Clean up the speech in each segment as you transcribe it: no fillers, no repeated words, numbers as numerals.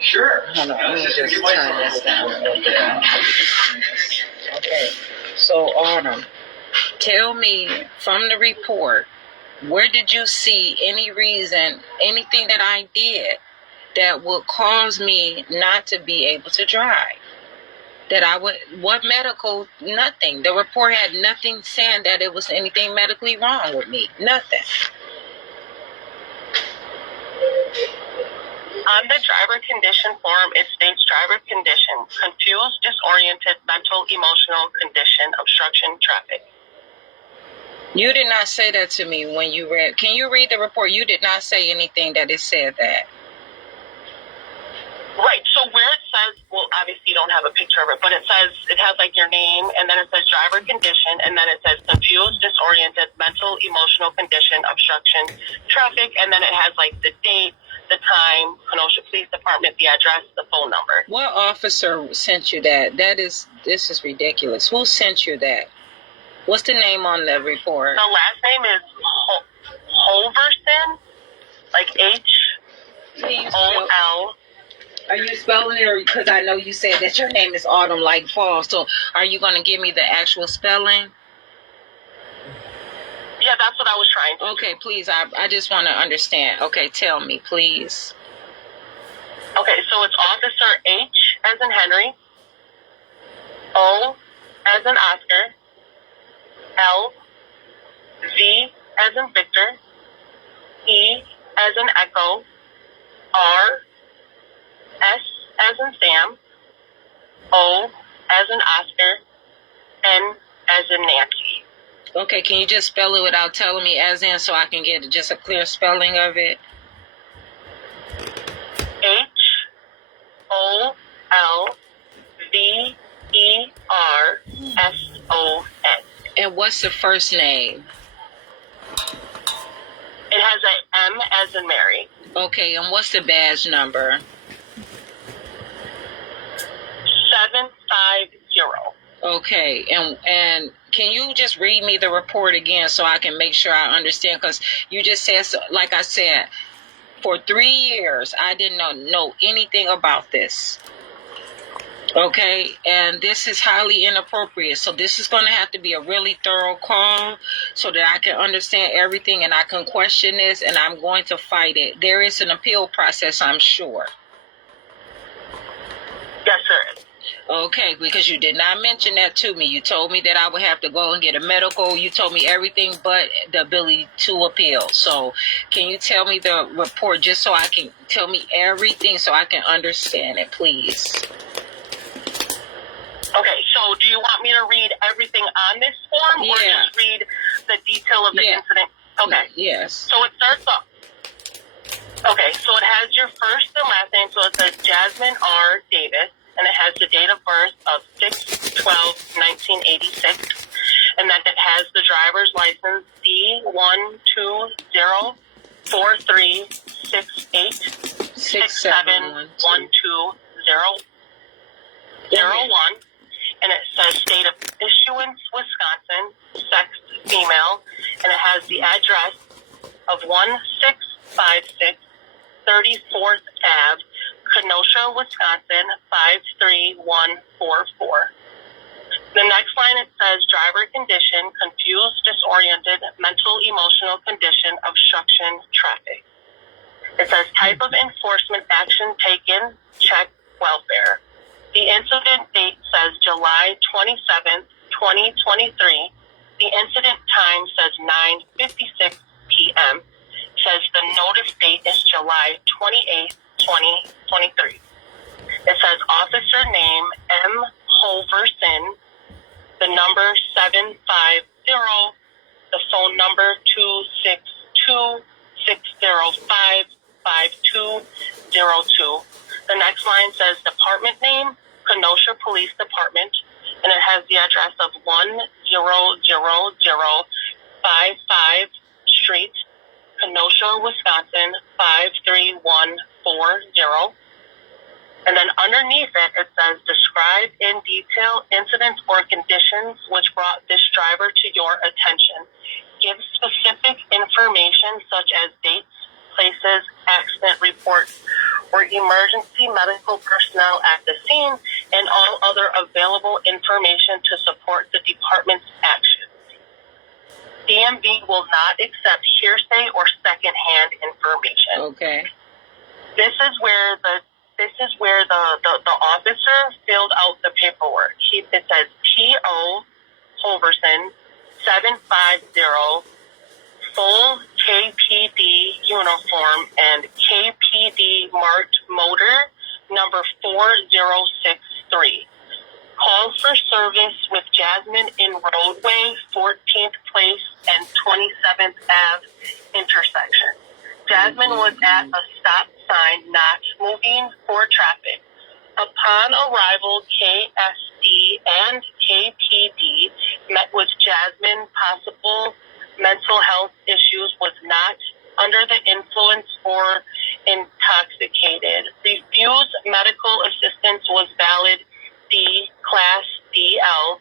Sure. Hold on, let me just turn this down a little bit. Okay, so Autumn, tell me from the report, where did you see any reason, anything that I did that would cause me not to be able to drive? That I would, what medical, nothing. The report had nothing saying that it was anything medically wrong with me. Nothing. On the driver condition form, it states driver condition, confused, disoriented, mental, emotional condition, obstruction, traffic. You did not say that to me when you read. Can you read the report? You did not say anything that it said that. Right, so where it says, well, obviously you don't have a picture of it, but it says, it has like your name, and then it says driver condition, and then it says confused, disoriented, mental, emotional condition, obstruction, traffic, and then it has like the date, the time, Kenosha Police Department, the address, the phone number. What officer sent you that? This is ridiculous. Who sent you that? What's the name on the report? The last name is Holverson, like H-O-L. Are you spelling it? Because I know you said that your name is Autumn like fall. So are you going to give me the actual spelling? Yeah, that's what I was trying to do. Okay, please. I just want to understand. Okay, tell me, please. Okay, so it's Officer H as in Henry, O as in Oscar, L, V as in Victor, E as in Echo, R, S as in Sam, O as in Oscar, N as in Nancy. Okay, can you just spell it without telling me as in so I can get just a clear spelling of it? Holverson. And what's the first name? It has a M as in Mary. Okay, and what's the badge number? 750. Okay, and can you just read me the report again so I can make sure I understand? Because you just said, like I said, for 3 years, I did not know anything about this. Okay, and this is highly inappropriate. So this is going to have to be a really thorough call so that I can understand everything and I can question this, and I'm going to fight it. There is an appeal process, I'm sure. Yes, sir. Okay, because you did not mention that to me. You told me that I would have to go and get a medical. You told me everything but the ability to appeal. So can you tell me the report just so I can tell me everything so I can understand it, please? Okay, so do you want me to read everything on this form or just read the detail of the incident? Okay. Yes. So it starts off. Okay, so it has your first and last name. So it says Jasmine R. Davis, and it has the date of birth of 6/12/1986, and then it has the driver's license D1204368671201, and it says state of issuance, Wisconsin, sex female, and it has the address of 1656 34th Ave, Kenosha, Wisconsin, 53144. The next line, it says driver condition, confused, disoriented, mental, emotional condition, obstruction, traffic. It says type of enforcement action taken, check, welfare. The incident date says July 27th, 2023. The incident time says 9:56 p.m. Says the notice date is July 28th, 2023. It says officer name M. Holverson, the number 750, the phone number 262-605-5202. The next line says department name, Kenosha Police Department, and it has the address of 10055 Street, Kenosha, Wisconsin, 53140. And then underneath it, it says, describe in detail incidents or conditions which brought this driver to your attention. Give specific information such as dates, places, accident reports, or emergency medical personnel at the scene, and all other available information to support the department's actions. DMV will not accept hearsay or secondhand information. Okay. This is where the officer filled out the paperwork. It says P.O. Holverson 750, full KPD uniform and KPD marked motor number 4063. Calls for service with Jasmine in roadway 14th Place and 27th Ave intersection. Jasmine was at a stop sign not moving for traffic. Upon arrival, KSD and KPD met with Jasmine. Possible mental health issues, was not under the influence or intoxicated. Refused medical assistance, was valid D, class DL.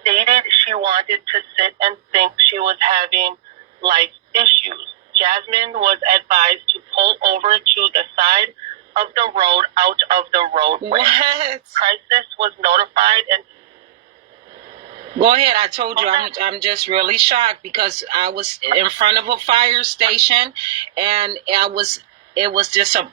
Stated she wanted to sit and think, she was having life issues. Jasmine was advised to pull over to the side of the road, out of the roadway. What? Crisis was notified and... Go ahead. I told you I'm just really shocked because I was in front of a fire station and it was just a...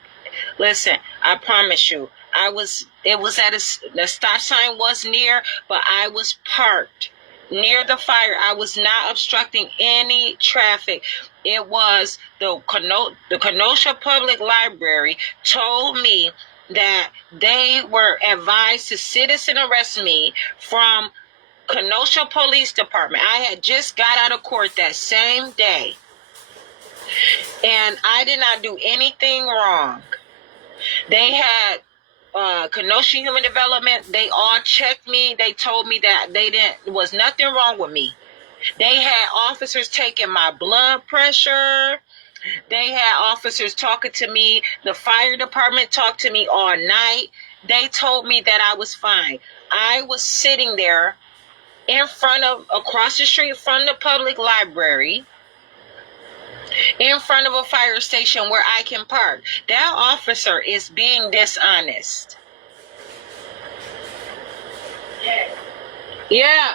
Listen, I promise you, it was at the stop sign was near, but I was parked near the fire. I was not obstructing any traffic. It was the Kenosha Public Library told me that they were advised to citizen arrest me from Kenosha Police Department. I had just got out of court that same day, and I did not do anything wrong. They had Kenosha Human Development. They all checked me. They told me that was nothing wrong with me. They had officers taking my blood pressure. They had officers talking to me. The fire department talked to me all night. They told me that I was fine. I was sitting there across the street from the public library, in front of a fire station where I can park. That officer is being dishonest. Yeah.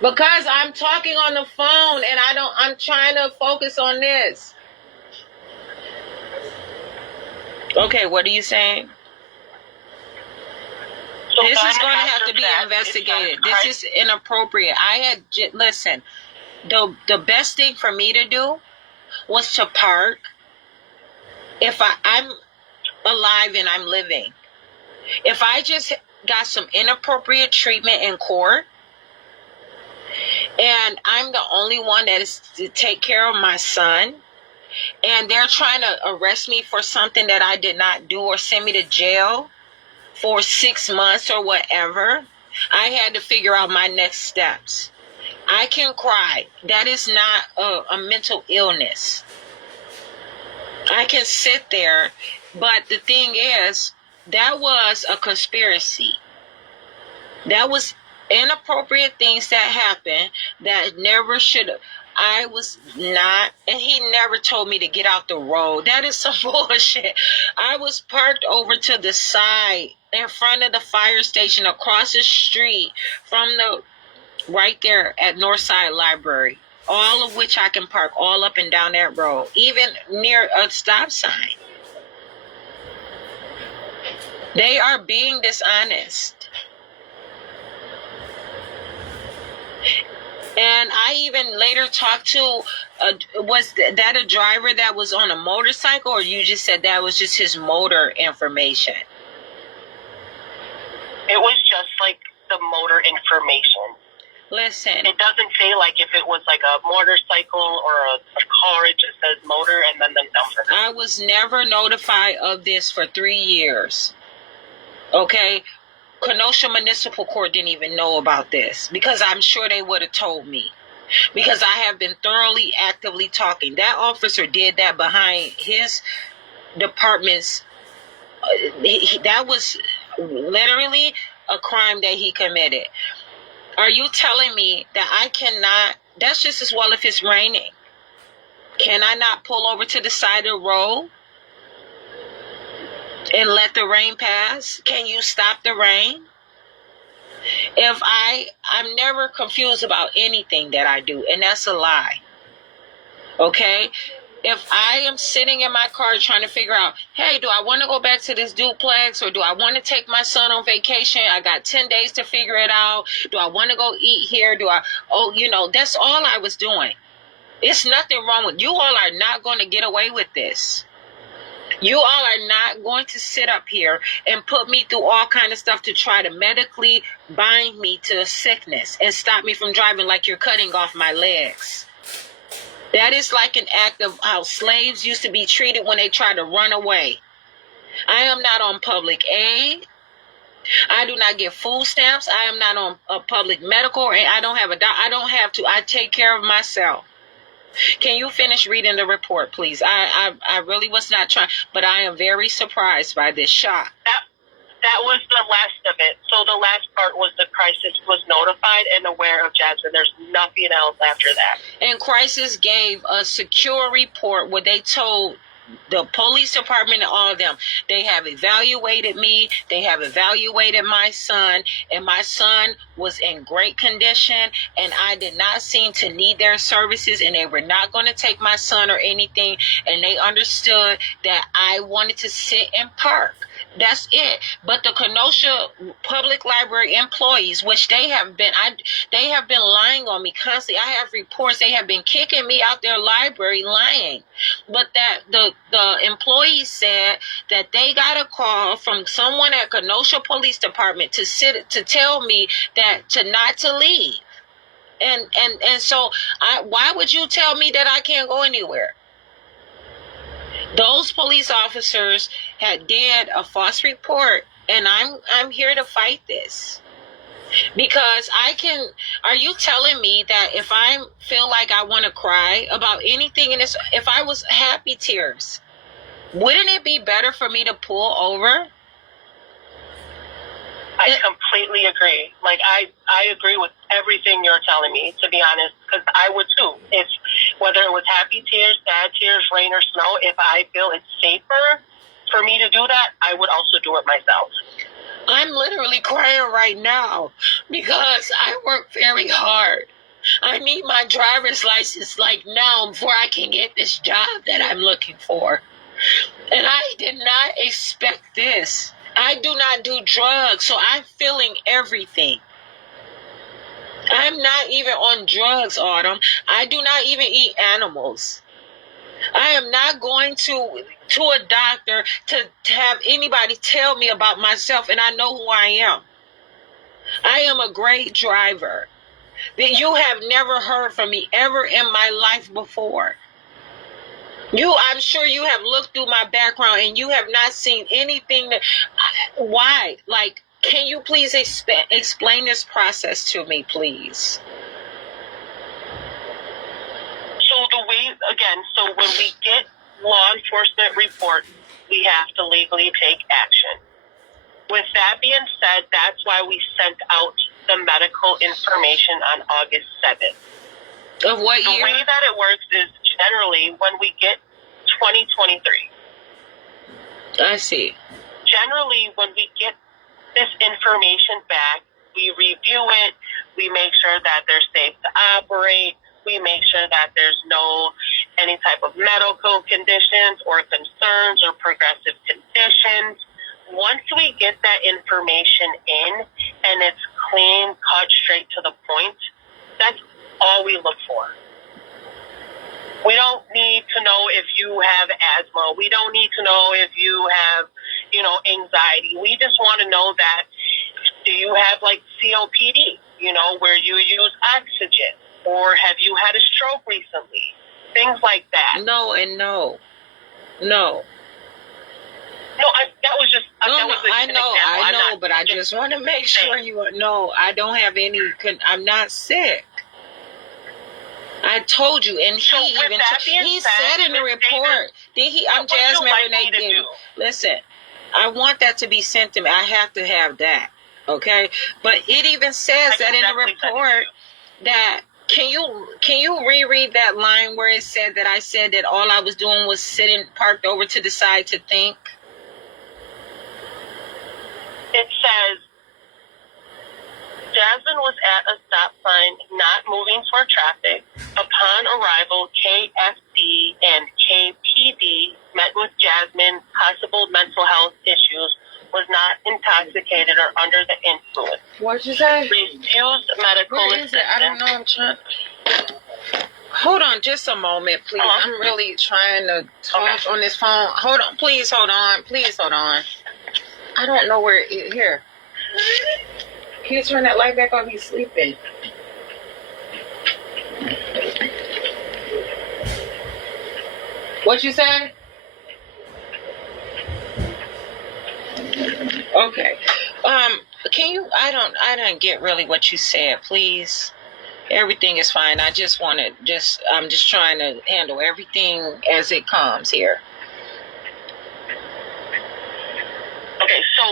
Because I'm talking on the phone and I'm trying to focus on this. Okay, what are you saying? So this is going to have to be that, investigated. This is inappropriate. Listen, the best thing for me to do was to park. If I'm alive and I'm living, if I just got some inappropriate treatment in court and I'm the only one that is to take care of my son, and they're trying to arrest me for something that I did not do or send me to jail for 6 months or whatever, I had to figure out my next steps. I can cry. That is not a mental illness. I can sit there, but the thing is, that was a conspiracy. That was inappropriate things that happened that never should have. I was not, and he never told me to get out the road. That is some bullshit. I was parked over to the side in front of the fire station across the street from right there at Northside Library, all of which I can park all up and down that road, even near a stop sign. They are being dishonest. And I even later talked to, was that a driver that was on a motorcycle, or you just said that was just his motor information? It was just like the motor information. Listen. It doesn't say like if it was like a motorcycle or a car, it just says motor and then the number. I was never notified of this for 3 years. Okay? Kenosha Municipal Court didn't even know about this because I'm sure they would have told me, because I have been thoroughly actively talking. That officer did that behind his department's that was literally a crime that he committed. Are you telling me that I cannot, that's just as well if it's raining, can I not pull over to the side of the road and let the rain pass? Can you stop the rain? I'm never confused about anything that I do, and that's a lie. Okay? If I am sitting in my car trying to figure out, hey, do I want to go back to this duplex, or do I want to take my son on vacation? I got 10 days to figure it out. Do I want to go eat here? That's all I was doing. It's nothing wrong with you. All are not going to get away with this. You all are not going to sit up here and put me through all kind of stuff to try to medically bind me to a sickness and stop me from driving like you're cutting off my legs. That is like an act of how slaves used to be treated when they tried to run away. I am not on public aid. I do not get food stamps. I am not on a public medical. I don't have I don't have to. I take care of myself. Can you finish reading the report, please? I really was not trying, but I am very surprised by this shock. That was the last of it. So the last part was the crisis was notified and aware of Jasmine. There's nothing else after that. And crisis gave a secure report where they told the police department and all of them, they have evaluated me, they have evaluated my son, and my son was in great condition, and I did not seem to need their services, and they were not going to take my son or anything, and they understood that I wanted to sit and park. That's it. But the Kenosha Public Library employees, which they have been lying on me constantly. I have reports they have been kicking me out their library lying. But that the employees said that they got a call from someone at Kenosha Police Department to tell me that not to leave. And so why would you tell me that I can't go anywhere? Those police officers did a false report, and I'm here to fight this. Because are you telling me that if I feel like I want to cry about anything in this, if I was happy tears, wouldn't it be better for me to pull over? I completely agree. Like, I agree with everything you're telling me, to be honest, because I would too. If whether it was happy tears, sad tears, rain or snow, if I feel it's safer for me to do that, I would also do it myself. I'm literally crying right now because I work very hard. I need my driver's license like now before I can get this job that I'm looking for. And I did not expect this. I do not do drugs, so I'm feeling everything. I'm not even on drugs, Autumn. I do not even eat animals. I am not going to a doctor to have anybody tell me about myself, and I know who I am. I am a great driver. You have never heard from me ever in my life before. I'm sure you have looked through my background and you have not seen anything why? Like, can you please explain this process to me, please? So when we get law enforcement reports, we have to legally take action. With that being said, that's why we sent out the medical information on August 7th. Of what year? The way that it works is generally when we get 2023. I see. Generally, when we get this information back, we review it, we make sure that they're safe to operate, we make sure that there's no any type of medical conditions or concerns or progressive conditions. Once we get that information in and it's clean, cut straight to the point, that's all we look for. We don't need to know if you have asthma. We don't need to know if you have, anxiety. We just want to know that, do you have like COPD, where you use oxygen? Or have you had a stroke recently? Things like that. No and no. No, that was just... I know, but I just want to make sure I don't have any... I'm not sick. I told you, and he said in the report, I'm Jasmine Renee. Listen, I want that to be sent to me. I have to have that, okay? But it even says that in the report that, can you reread that line where it said that I said that all I was doing was sitting parked over to the side to think? It says, Jasmine was at a stop sign not moving for traffic. Upon arrival, KFD and KPD met with Jasmine. Possible mental health issues. Was not intoxicated or under the influence. What'd you say? Refused medical Where is it? I don't know. I'm trying. Hold on just a moment, please. Hello? I'm really trying to talk on this phone. Hold on. Please hold on. Please hold on. I don't know where it here. Can you turn that light back on? He's sleeping. What you say? Okay. Can you? I didn't get really what you said. Please. Everything is fine. I just want to I'm just trying to handle everything as it comes here. Okay, so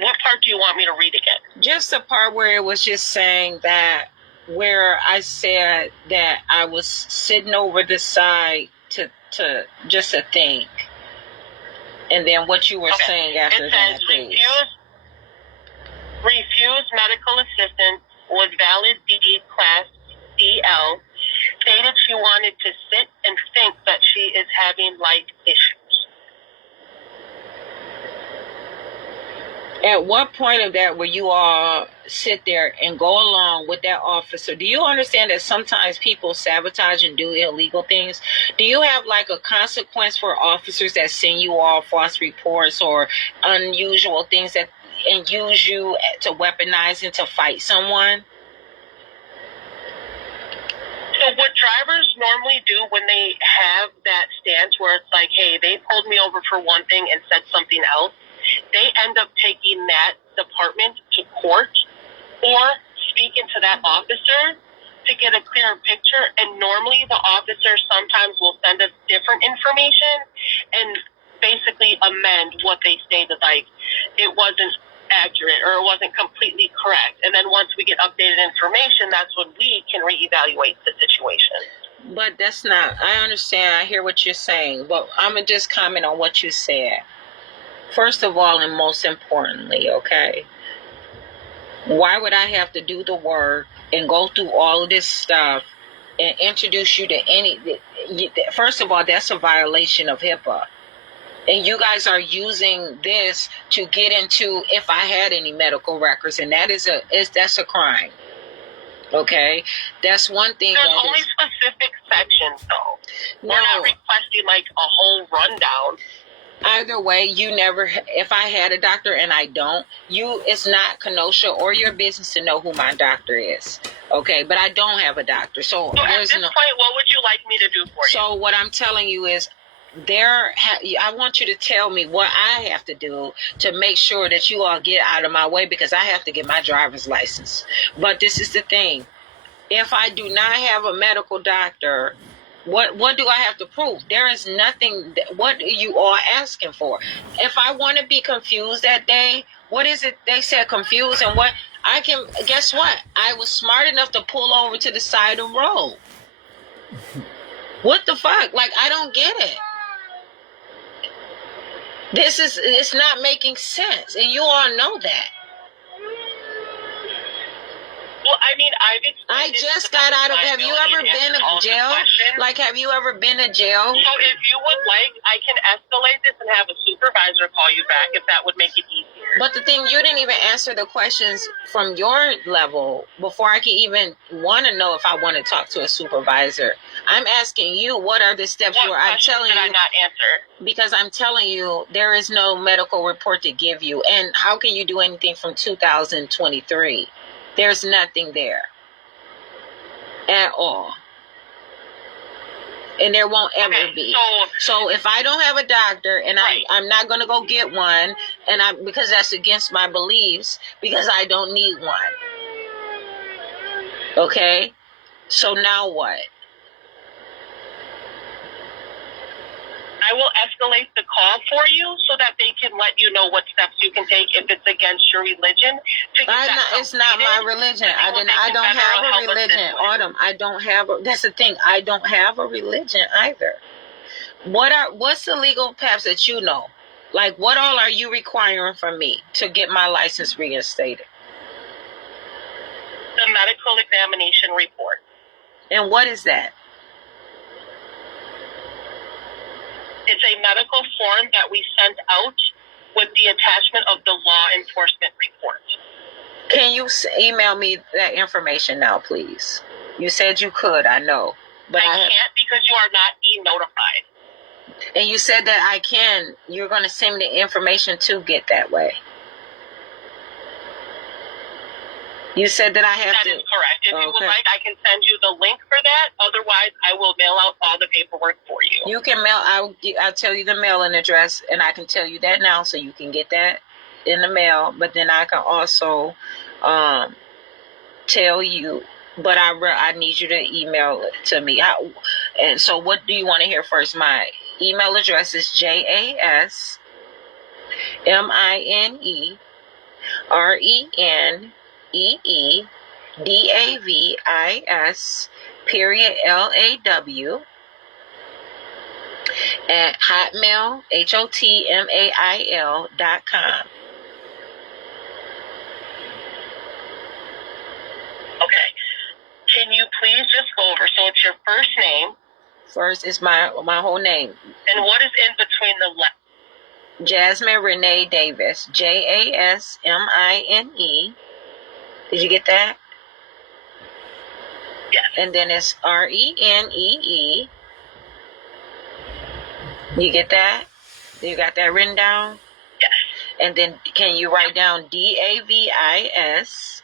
what part do you want me to read again? Just the part where it was just saying that, where I said that I was sitting over the side to just to think. And then what you were saying after that, please. Refused medical assistance, was valid D class DL, stated she wanted to sit and think that she is having light issues. At what point of that will you all sit there and go along with that officer? Do you understand that sometimes people sabotage and do illegal things? Do you have like a consequence for officers that send you all false reports or unusual things that and use you to weaponize and to fight someone? So what drivers normally do when they have that stance where it's like, hey, they pulled me over for one thing and said something else, they end up taking that department to court or speaking to that officer to get a clearer picture. And normally the officer sometimes will send us different information and basically amend what they stated, like it wasn't accurate or it wasn't completely correct. And then once we get updated information, that's when we can reevaluate the situation. But that's not, I understand, I hear what you're saying, but I'm going to just comment on what you said. First of all, and most importantly, okay, why would I have to do the work and go through all of this stuff and introduce you to any, first of all, that's a violation of HIPAA. And you guys are using this to get into if I had any medical records, and that's a crime. Okay, that's one thing. There's only specific sections, though. No. We're not requesting like a whole rundown. Either way, you never. If I had a doctor and I don't, it's not Kenosha or your business to know who my doctor is. Okay, but I don't have a doctor, so there's at this point, what would you like me to do for you? So what I'm telling you is, I want you to tell me what I have to do to make sure that you all get out of my way, because I have to get my driver's license. But this is the thing. If I do not have a medical doctor, what do I have to prove? There is nothing. What are you all asking for? If I want to be confused that day, what is it they said confused, and what I can, guess what? I was smart enough to pull over to the side of the road. What the fuck? Like, I don't get it. It's not making sense, and you all know that. Well, I mean, I just got out of, have you ever been to jail? Like, have you ever been to jail? So if you would like, I can escalate this and have a supervisor call you back if that would make it easier. But the thing, you didn't even answer the questions from your level before I could even want to know if I want to talk to a supervisor. I'm asking you, what are the steps where I'm telling you? What questions did I not answer? Because I'm telling you, there is no medical report to give you. And how can you do anything from 2023? There's nothing there at all. And there won't ever be. So if I don't have a doctor and I'm not going to go get one, and because that's against my beliefs, because I don't need one. Okay? So now what? I will escalate the call for you so that they can let you know what steps you can take if it's against your religion. It's not my religion. I don't have a religion, Autumn. I don't have that's the thing. I don't have a religion either. What's the legal paths that you know? Like, what all are you requiring from me to get my license reinstated? The medical examination report. And what is that? It's a medical form that we sent out with the attachment of the law enforcement report. Can you email me that information now, please? You said you could, I know. But I can't because you are not e-notified. And you said that I can. You're going to send me the information to get that way. You said that I have to. That is correct. If you would like, I can send you the link for that. Otherwise, I will mail out all the paperwork for you. You can mail. I'll tell you the mailing address, and I can tell you that now, so you can get that in the mail. But then I can also tell you. But I need you to email it to me. And so, what do you want to hear first? My email address is JASMINEREEDAVIS at hotmail.com. Okay. Can you please just go over? So it's your first name. First is my whole name. And what is in between the letters? Jasmine Renee Davis. JASMINE. Did you get that? Yes. And then it's RENEE. You get that? You got that written down? Yes. And then can you write down DAVIS?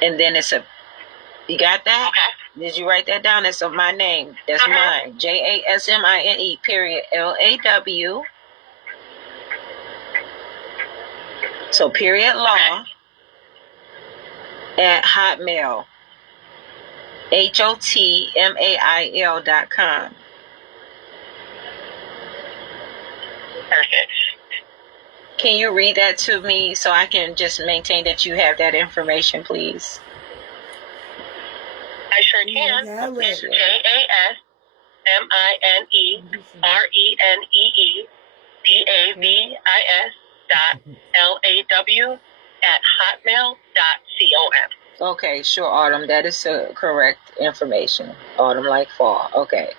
And then it's a. You got that? Okay. Did you write that down? That's my name. That's mine. JASMINE period LAW. So period law at hotmail. HOTMAIL.com. Perfect. Can you read that to me so I can just maintain that you have that information, please? I sure can. It's JASMINEREEDAVIS.LAW@hotmail.com. Okay, sure, Autumn. That is correct information. Autumn like fall. Okay.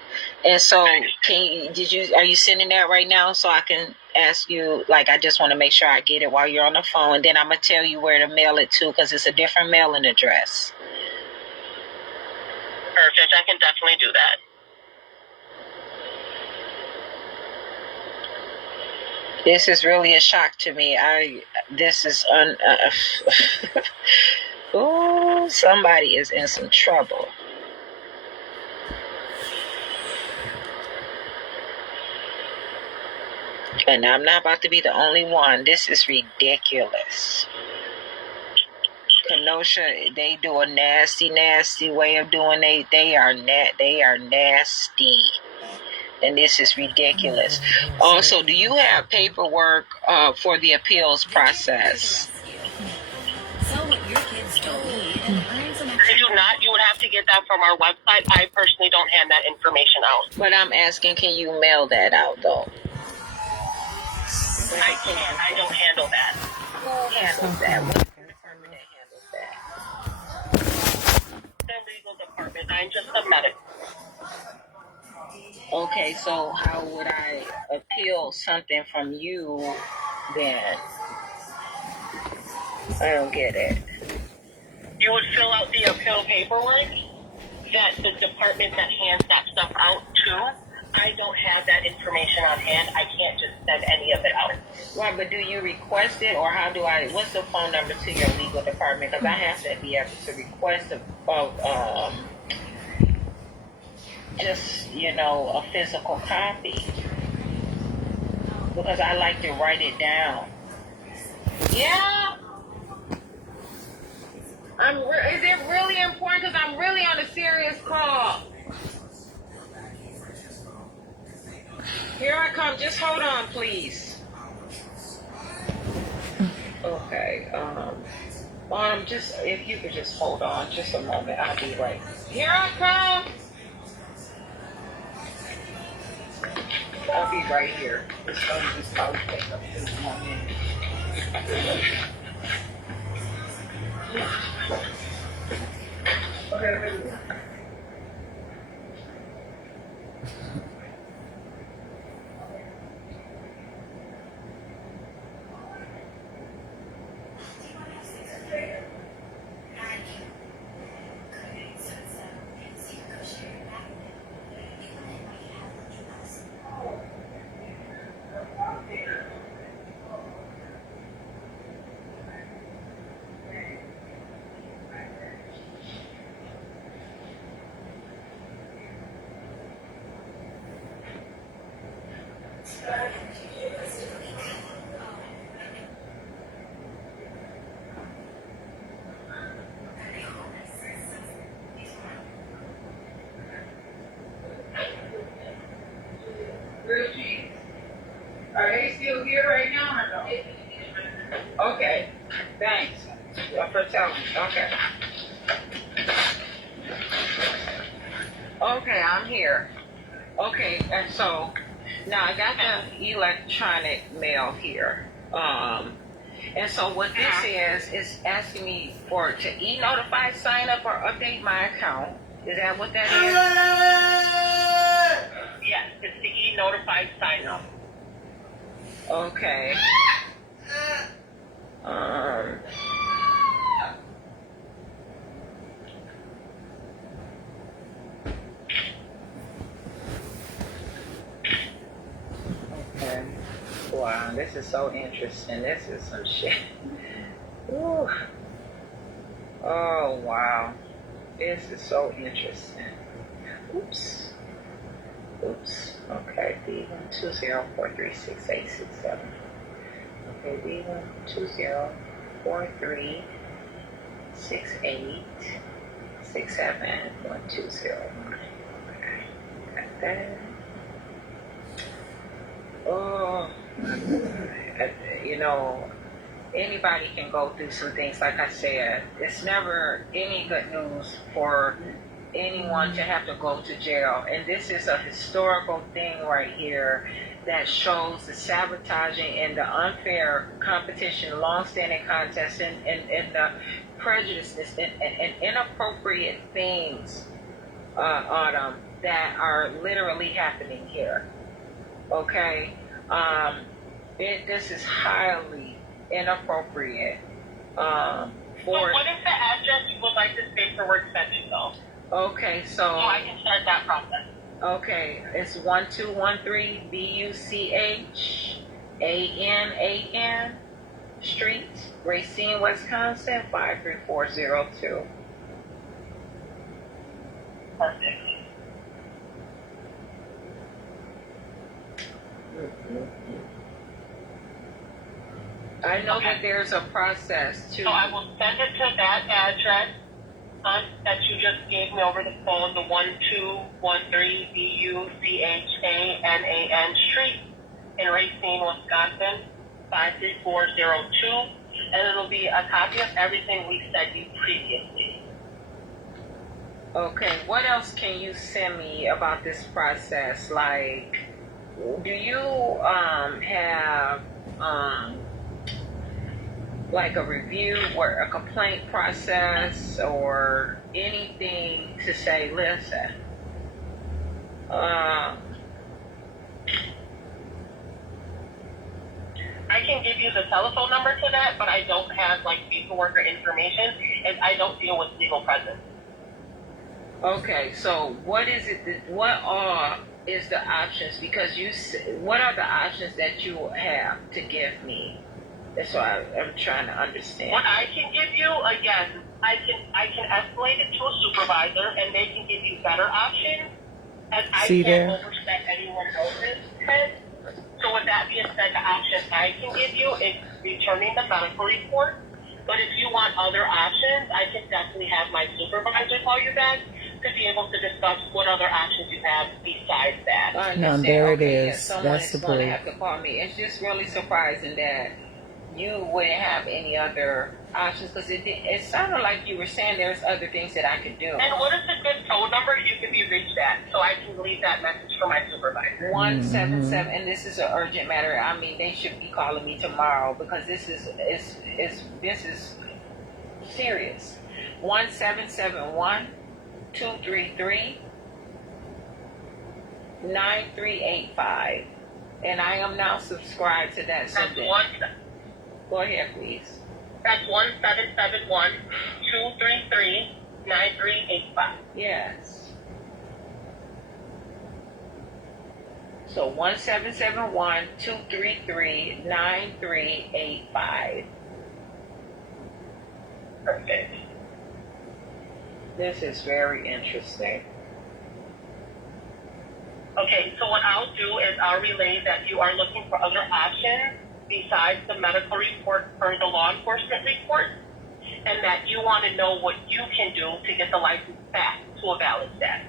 And so are you sending that right now so I can ask you, like, I just want to make sure I get it while you're on the phone, and then I'm going to tell you where to mail it to because it's a different mailing address. Perfect. I can definitely do that. This is really a shock to me. Oh, somebody is in some trouble. And I'm not about to be the only one. This is ridiculous. Kenosha, they do a nasty way of doing they are nasty. And this is ridiculous. Also, do you have paperwork for the appeals process? I do not. You would have to get that from our website. I personally don't hand that information out. But I'm asking, can you mail that out, though? I can't. I don't handle that. Who handles that? What department that handles that? The legal department. I'm just a medic. Okay, so how would I appeal something from you then? I don't get it. You would fill out the appeal paperwork that the department that hands that stuff out to. I don't have that information on hand. I can't just send any of it out. Right, but do you request it, or what's the phone number to your legal department? Because I have to be able to request just, a physical copy. Because I like to write it down. Yeah. Is it really important? Because I'm really on a serious call. Here I come. Just hold on, please. Okay. Just if you could just hold on just a moment, I'll be right. Here I come. I'll be right here. It's going to just probably take up just 1 minute. Okay. Gucci, are they still here right now or no? Okay, thanks for telling me. Okay. Okay, I'm here. Okay, and so now I got the electronic mail here. And so what this is asking me to e-notify, sign up, or update my account. Is that what that is? Yes, it's the e-notify sign up. Okay. Okay. Wow, this is so interesting. This is some shit. Ooh. Oh, wow. This is so interesting. Oops. Oops. Okay, B120436867. Okay, B1204368671201. Okay, got that. Oh, you know, anybody can go through some things. Like I said, it's never any good news for anyone to have to go to jail. And this is a historical thing right here that shows the sabotaging and the unfair competition, long-standing contests, and the prejudices and inappropriate things, Autumn, that are literally happening here. Okay? This is highly inappropriate. So what is the address you would like this paperwork sent to, though? Okay, so I can start that process. Okay, it's 1213 Buchanan Street, Racine, Wisconsin 53402. Perfect. I know that there's a process to. So I will send it to that address that you just gave me over the phone, the 1213 Buchanan Street in Racine, Wisconsin 53402, and it'll be a copy of everything we sent you previously. Okay, what else can you send me about this process? Like, do you have like a review or a complaint process or anything to say, listen, I can give you the telephone number to that, but I don't have like paperwork or information, and I don't deal with legal presence. Okay, so what is it? What is the options? Because what are the options that you have to give me? That's why I'm trying to understand. What I can give you, again, I can escalate it to a supervisor, and they can give you better options, and I can't overstep anyone else's head. So with that being said, the option I can give you is returning the medical report. But if you want other options, I can definitely have my supervisor call you back to be able to discuss what other options you have besides that. No, there it is. Yes, someone That's is the going to proof. have to call me. It's just really surprising that you wouldn't have any other options, because it sounded like you were saying there's other things that I could do. And what is a good phone number you can be reached at so I can leave that message for my supervisor? 177, and this is an urgent matter. I mean, they should be calling me tomorrow because this is serious. 1771-233-9385, and I am now subscribed to that. So That's go ahead, please. That's 1771-233-9385. Yes. So 1771-233-9385. Perfect. This is very interesting. Okay, so what I'll do is I'll relay that you are looking for other options besides the medical report or the law enforcement report, and that you want to know what you can do to get the license back to a valid status.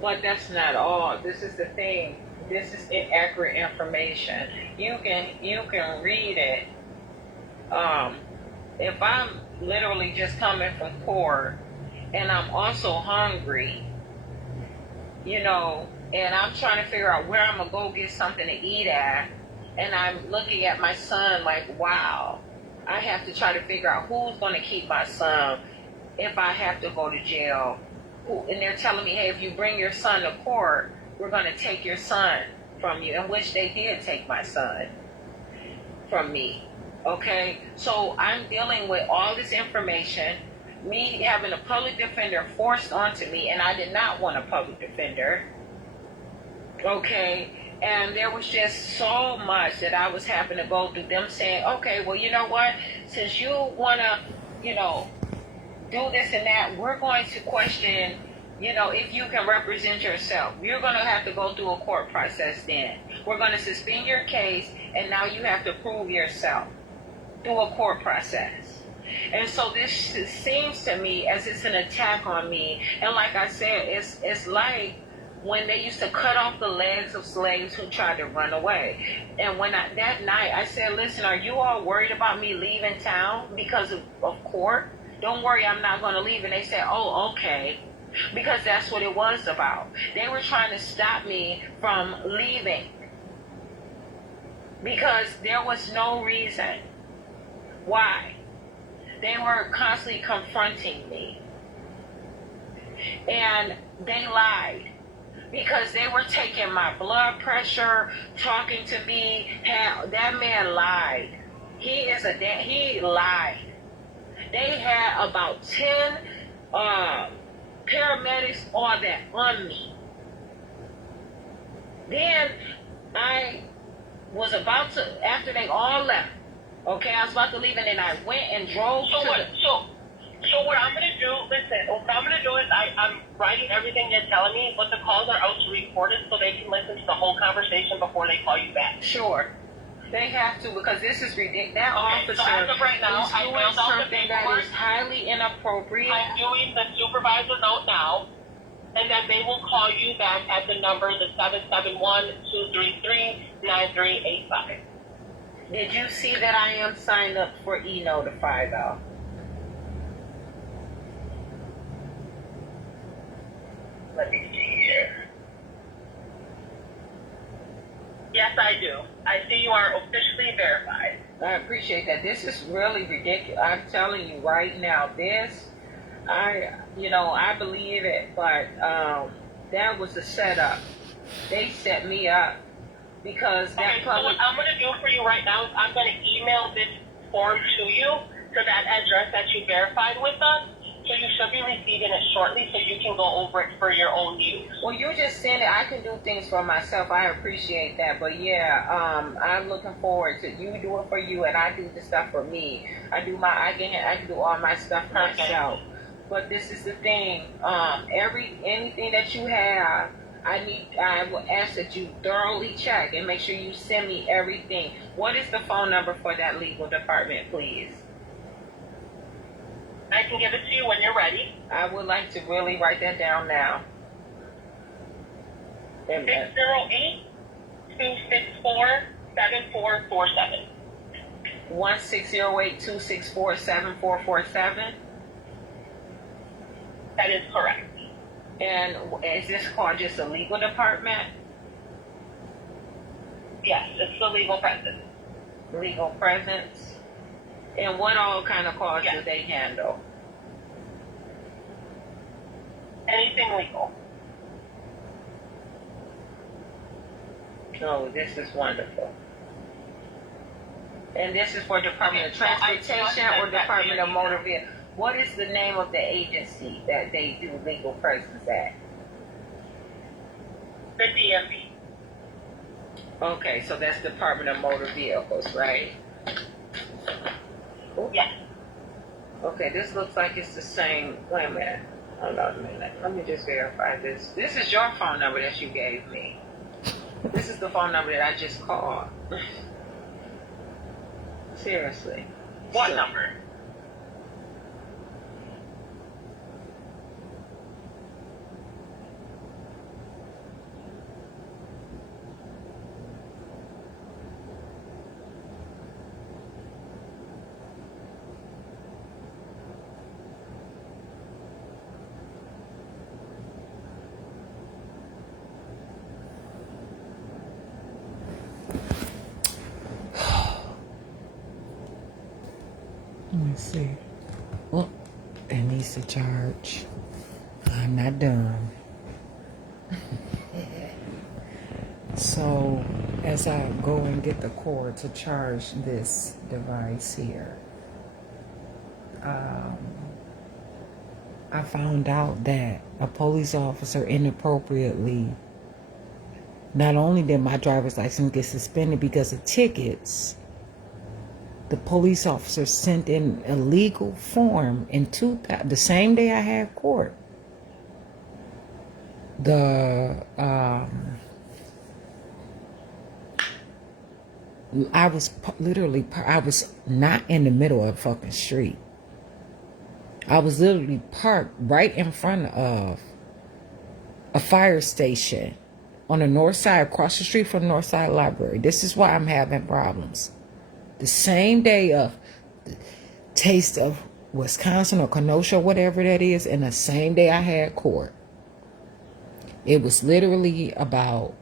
But that's not all. This is the thing. This is inaccurate information. You can read it. If I'm literally just coming from court and I'm also hungry, and I'm trying to figure out where I'm going to go get something to eat at, and I'm looking at my son like, wow, I have to try to figure out who's going to keep my son if I have to go to jail. And they're telling me, hey, if you bring your son to court, we're going to take your son from you, in which they did take my son from me. Okay, so I'm dealing with all this information, me having a public defender forced onto me, and I did not want a public defender. Okay, and there was just so much that I was having to go through, them saying, okay, well, you know what, since you want to, do this and that, we're going to question, if you can represent yourself. You're going to have to go through a court process then. We're going to suspend your case, and now you have to prove yourself through a court process. And so this seems to me as it's an attack on me. And like I said, it's like when they used to cut off the legs of slaves who tried to run away. And that night I said, listen, are you all worried about me leaving town because of court? Don't worry, I'm not going to leave. And they said, oh, okay. Because that's what it was about. They were trying to stop me from leaving because there was no reason why. They were constantly confronting me. And they lied because they were taking my blood pressure, talking to me. That man lied. He lied. They had about 10 paramedics on me. Then I was about to, after they all left, okay, I was about to leave, and then I went and drove So what I'm going to do, what I'm going to do is I'm writing everything they're telling me, but the calls are also recorded so they can listen to the whole conversation before they call you back. Sure. They have to, because this is ridiculous. That officer so as of right now, is doing something that is highly inappropriate. I'm doing the supervisor note now, and then they will call you back at the number, the 771-233-9385. Did you see that I am signed up for e-Notify, though? Let me see here. Yes, I do. I see you are officially verified. I appreciate that. This is really ridiculous. I'm telling you right now, I believe it, but that was a setup. They set me up because that so what I'm going to do for you right now is I'm going to email this form to you to that address that you verified with us. So you should be receiving it shortly so you can go over it for your own use. Well, you just send it. I can do things for myself. I appreciate that. But yeah, I'm looking forward to you do it for you and I do the stuff for me. I can do all my stuff myself. But this is the thing. Anything that you have, I will ask that you thoroughly check and make sure you send me everything. What is the phone number for that legal department, please? I can give it to you when you're ready. I would like to really write that down now. 608-264-7447. 1-608-264-7447. That is correct. And is this called just a legal department? Yes, it's the legal presence. Legal presence. And what all kind of calls do they handle? Anything legal. Oh, this is wonderful. And this is for Department of Transportation or Department of Motor Vehicle? What is the name of the agency that they do legal presence at? The DMV. Okay, so that's Department of Motor Vehicles, right? Yes. Okay, this looks like it's the same. Wait a minute. Hold on a minute. Let me just verify this. This is your phone number that you gave me. This is the phone number that I just called. Seriously. What number? Let me see. Oh, it needs to charge. I'm not done. So, as I go and get the cord to charge this device here, I found out that a police officer inappropriately, not only did my driver's license get suspended because of tickets, the police officer sent in a legal form in the same day I had court. I was not in the middle of a fucking street. I was literally parked right in front of a fire station on the north side, across the street from the North Side Library. This is why I'm having problems. The same day of the Taste of Wisconsin or Kenosha, whatever that is, and the same day I had court. It was literally about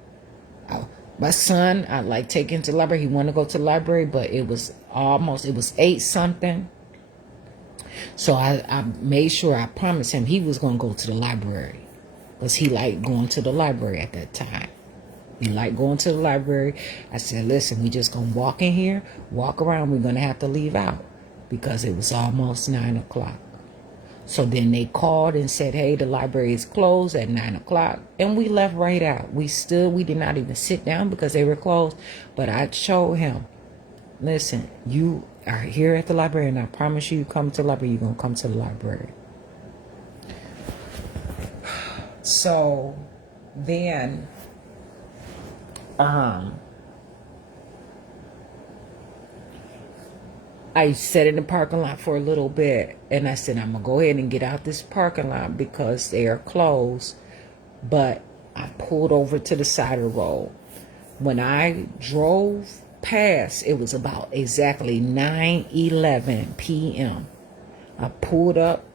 my son. I like taking to the library. He wanted to go to the library, but it was 8 something. So I made sure I promised him he was going to go to the library because he liked going to the library at that time. He liked going to the library. I said, listen, we just going to walk in here, walk around. We're going to have to leave out because it was almost 9 o'clock. So then they called and said, hey, the library is closed at 9 o'clock. And we left right out. We did not even sit down because they were closed. But I showed him, listen, you are here at the library and I promise you come to the library. You're going to come to the library. So then I sat in the parking lot for a little bit and I said, I'm going to go ahead and get out this parking lot because they are closed. But I pulled over to the side of the road. When I drove past, it was about exactly 9:11 p.m. I pulled up.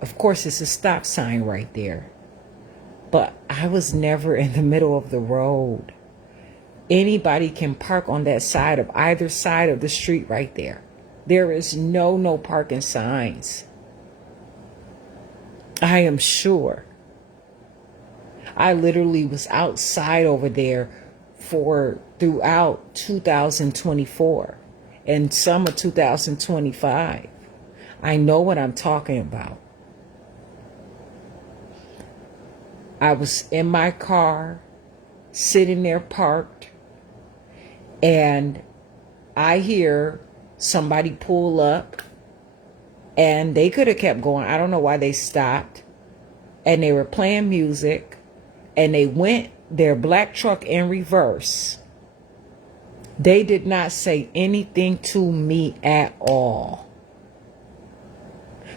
Of course, it's a stop sign right there. But I was never in the middle of the road. Anybody can park on that side of either side of the street right there. There is no parking signs. I am sure. I literally was outside over there throughout 2024 and some of 2025. I know what I'm talking about. I was in my car, sitting there parked, and I hear somebody pull up, and they could have kept going. I don't know why they stopped, and they were playing music, and they went their black truck in reverse. They did not say anything to me at all.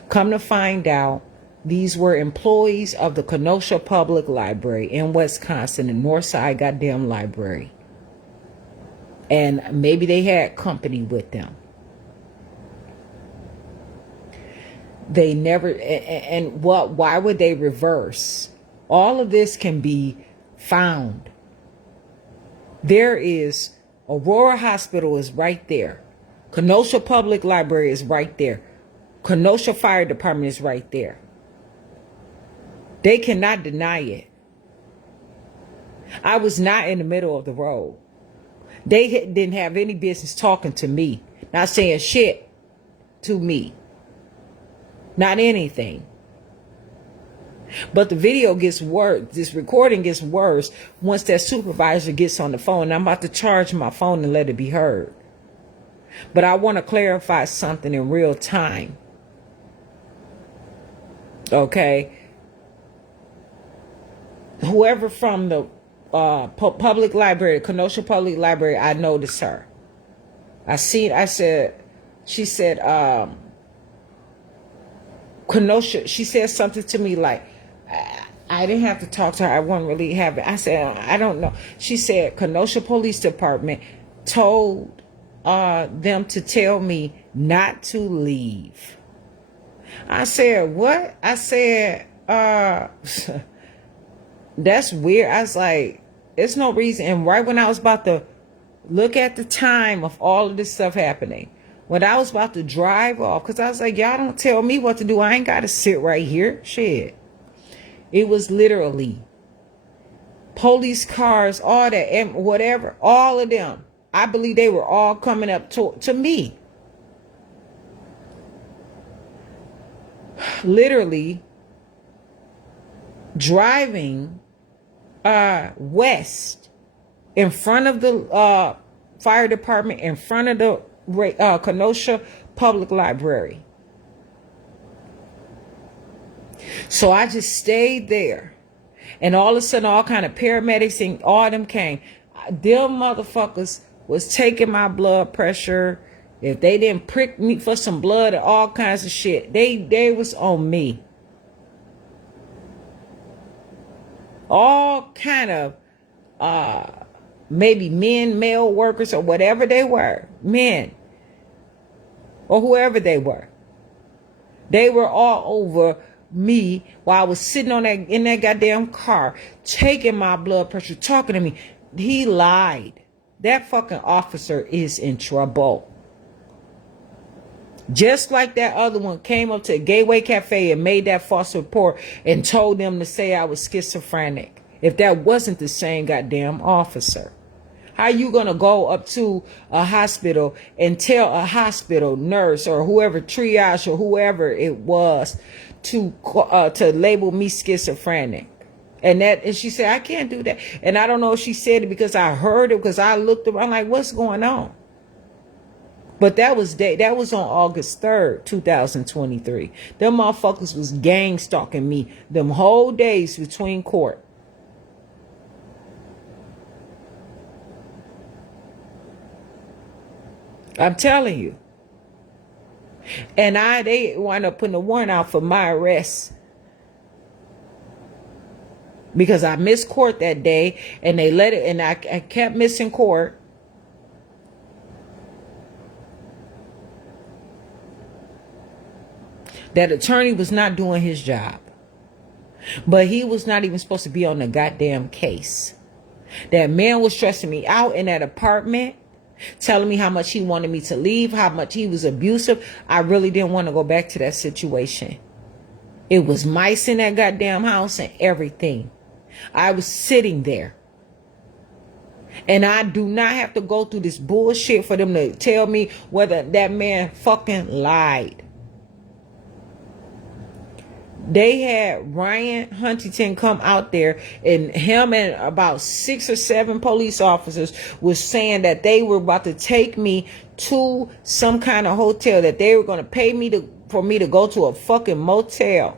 Come to find out, these were employees of the Kenosha Public Library in Wisconsin, the Northside goddamn library. And maybe they had company with them. They never, and what? Why would they reverse? All of this can be found. There is Aurora Hospital is right there. Kenosha Public Library is right there. Kenosha Fire Department is right there. They cannot deny it. I was not in the middle of the road. They didn't have any business talking to me, not saying shit to me, not anything. But the video gets worse. This recording gets worse once that supervisor gets on the phone. I'm about to charge my phone and let it be heard. But I want to clarify something in real time. Okay? Whoever from the public library, Kenosha Public Library, I noticed her. She said, Kenosha, she said something to me like, I didn't have to talk to her. I wasn't really having. I said, I don't know. She said, Kenosha Police Department told them to tell me not to leave. I said, what? I said, that's weird. I was like, it's no reason. And right when I was about to look at the time of all of this stuff happening, when I was about to drive off, because I was like, y'all don't tell me what to do. I ain't got to sit right here. Shit. It was literally police cars, all that, and whatever, all of them. I believe they were all coming up to me. Literally driving west in front of the fire department, in front of the Kenosha Public Library. So I just stayed there, and all of a sudden all kind of paramedics and all them came. Them motherfuckers was taking my blood pressure. If they didn't prick me for some blood or all kinds of shit, they was on me. All kind of maybe male workers or whatever they were, men or whoever they were. They were all over me while I was sitting in that goddamn car, taking my blood pressure, talking to me. He lied. That fucking officer is in trouble. Just like that other one came up to a Gateway Cafe and made that false report and told them to say I was schizophrenic. If that wasn't the same goddamn officer. How you gonna go up to a hospital and tell a hospital nurse or whoever, triage or whoever it was, to label me schizophrenic? And she said, I can't do that. And I don't know if she said it because I heard it, because I looked up, I'm like, what's going on? But that was on August 3rd, 2023. Them motherfuckers was gang stalking me them whole days between court. I'm telling you. And they wound up putting a warrant out for my arrest. Because I missed court that day, and they let it, and I kept missing court. That attorney was not doing his job. But he was not even supposed to be on the goddamn case. That man was stressing me out in that apartment, telling me how much he wanted me to leave, how much he was abusive. I really didn't want to go back to that situation. It was mice in that goddamn house and everything. I was sitting there. And I do not have to go through this bullshit for them to tell me whether that man fucking lied. They had Ryan Huntington come out there, and him and about 6 or 7 police officers was saying that they were about to take me to some kind of hotel, that they were going to pay me for me to go to a fucking motel.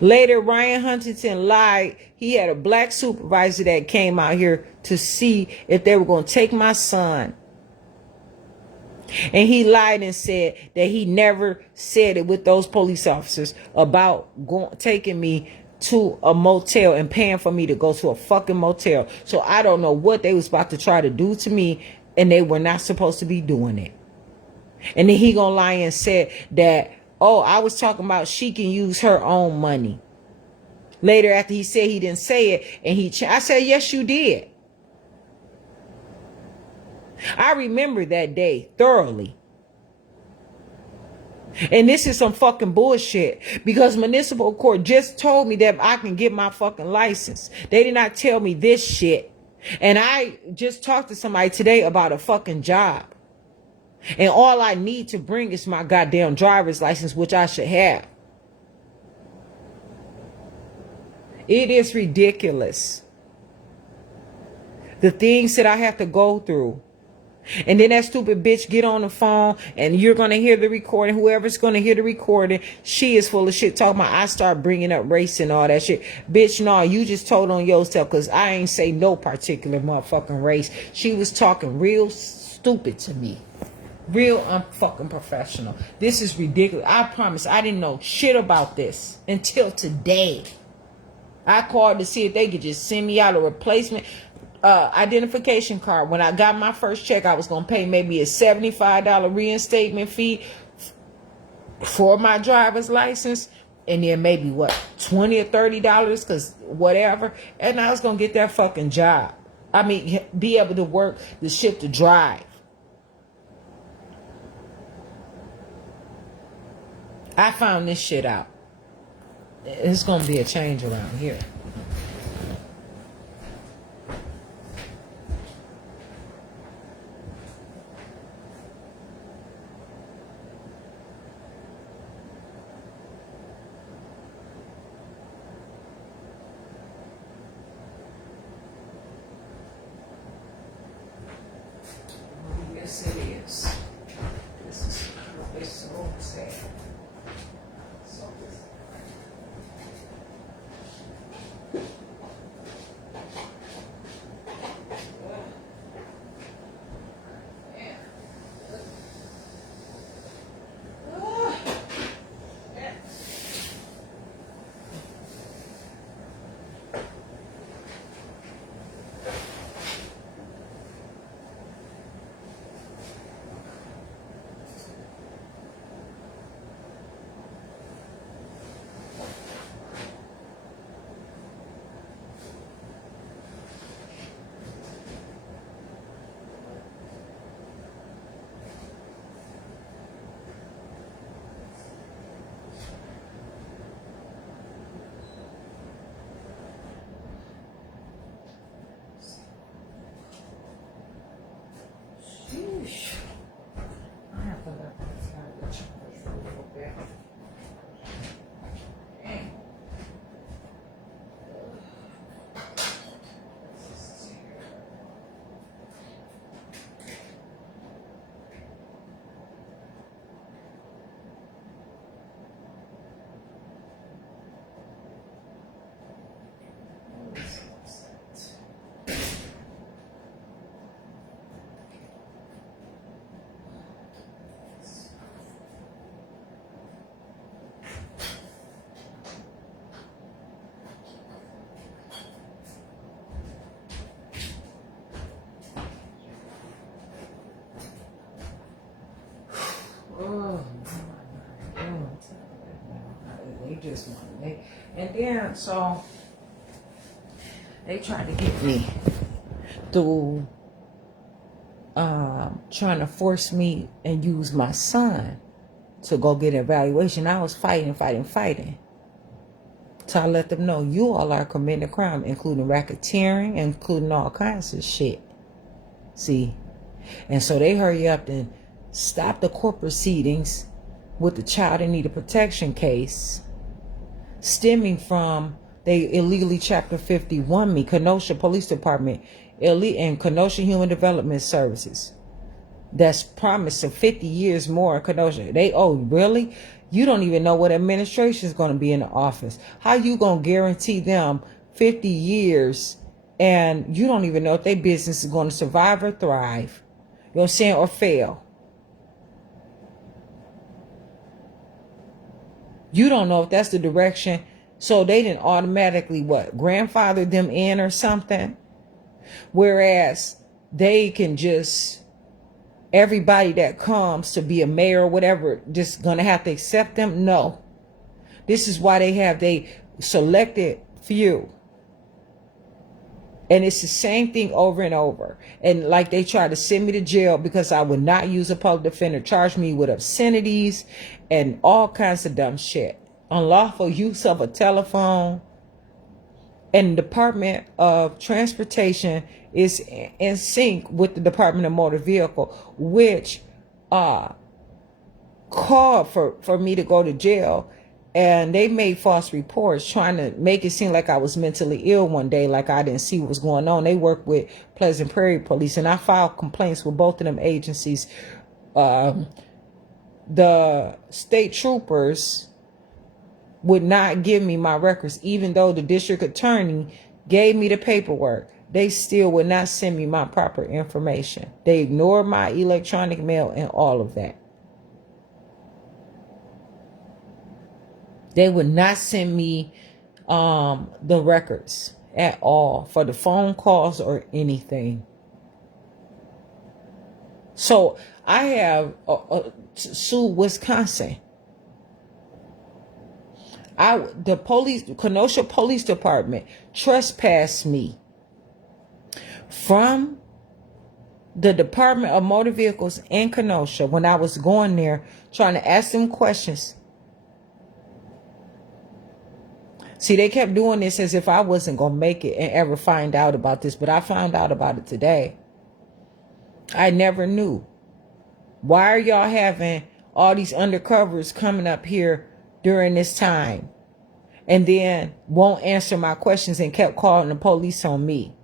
Later, Ryan Huntington lied. He had a black supervisor that came out here to see if they were going to take my son. And he lied and said that he never said it with those police officers about taking me to a motel and paying for me to go to a fucking motel. So I don't know what they was about to try to do to me, and they were not supposed to be doing it. And then he gonna lie and said that, oh, I was talking about she can use her own money. Later, after he said he didn't say it, and I said, yes, you did. I remember that day thoroughly. And this is some fucking bullshit, because municipal court just told me that I can get my fucking license. They did not tell me this shit. And I just talked to somebody today about a fucking job. And all I need to bring is my goddamn driver's license, which I should have. It is ridiculous, the things that I have to go through. And then that stupid bitch get on the phone, and you're going to hear the recording. Whoever's going to hear the recording, she is full of shit talking about I start bringing up race and all that shit. Bitch, no, you just told on yourself, because I ain't say no particular motherfucking race. She was talking real stupid to me. Real unfucking professional. This is ridiculous. I promise I didn't know shit about this until today. I called to see if they could just send me out a replacement identification card. When I got my first check, I was going to pay maybe a $75 reinstatement fee for my driver's license. And then maybe what, $20 or $30, because whatever. And I was going to get that fucking job. I mean, be able to work the shit to drive. I found this shit out. It's going to be a change around here. Yes, it is. This is so sad. So I have to let this guy get charged for a little bit. Dang. Oh, they just want and then so they tried to get me through trying to force me and use my son to go get an evaluation. I was fighting. So I let them know you all are committing a crime, including racketeering, including all kinds of shit. See? And so they hurry up and stop the court proceedings with the child in need of protection case stemming from they illegally chapter 51 me, Kenosha Police Department, and Kenosha Human Development Services. That's promised of 50 years more in Kenosha. Really? You don't even know what administration is going to be in the office. How you going to guarantee them 50 years and you don't even know if their business is going to survive or thrive? You know what I'm saying? Or fail. You don't know if that's the direction So they didn't automatically grandfather them in or something. Whereas they can just, everybody that comes to be a mayor or whatever, just gonna have to accept them. No. This is why they selected few. And it's the same thing over and over. And like they tried to send me to jail because I would not use a public defender, charge me with obscenities and all kinds of dumb shit. Unlawful use of a telephone. And the Department of Transportation is in sync with the Department of Motor Vehicle, which called for me to go to jail. And they made false reports trying to make it seem like I was mentally ill one day, like I didn't see what was going on. They work with Pleasant Prairie Police, and I filed complaints with both of them agencies. The state troopers would not give me my records, even though the district attorney gave me the paperwork. They still would not send me my proper information. They ignored my electronic mail and all of that. They would not send me the records at all for the phone calls or anything. So I have sued Wisconsin. The police, Kenosha Police Department, trespassed me from the Department of Motor Vehicles in Kenosha when I was going there trying to ask them questions. See, they kept doing this as if I wasn't going to make it and ever find out about this, but I found out about it today. I never knew. Why are y'all having all these undercovers coming up here during this time and then won't answer my questions and kept calling the police on me?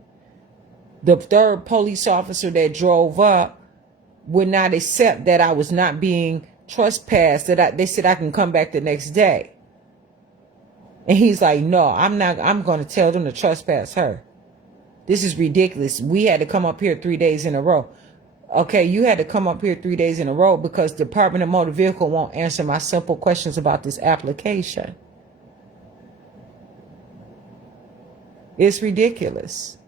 The third police officer that drove up would not accept that I was not being trespassed, they said I can come back the next day. And he's like, no, I'm going to tell them to trespass her. This is ridiculous. We had to come up here 3 days in a row. Okay, you had to come up here 3 days in a row because the Department of Motor Vehicle won't answer my simple questions about this application. It's ridiculous.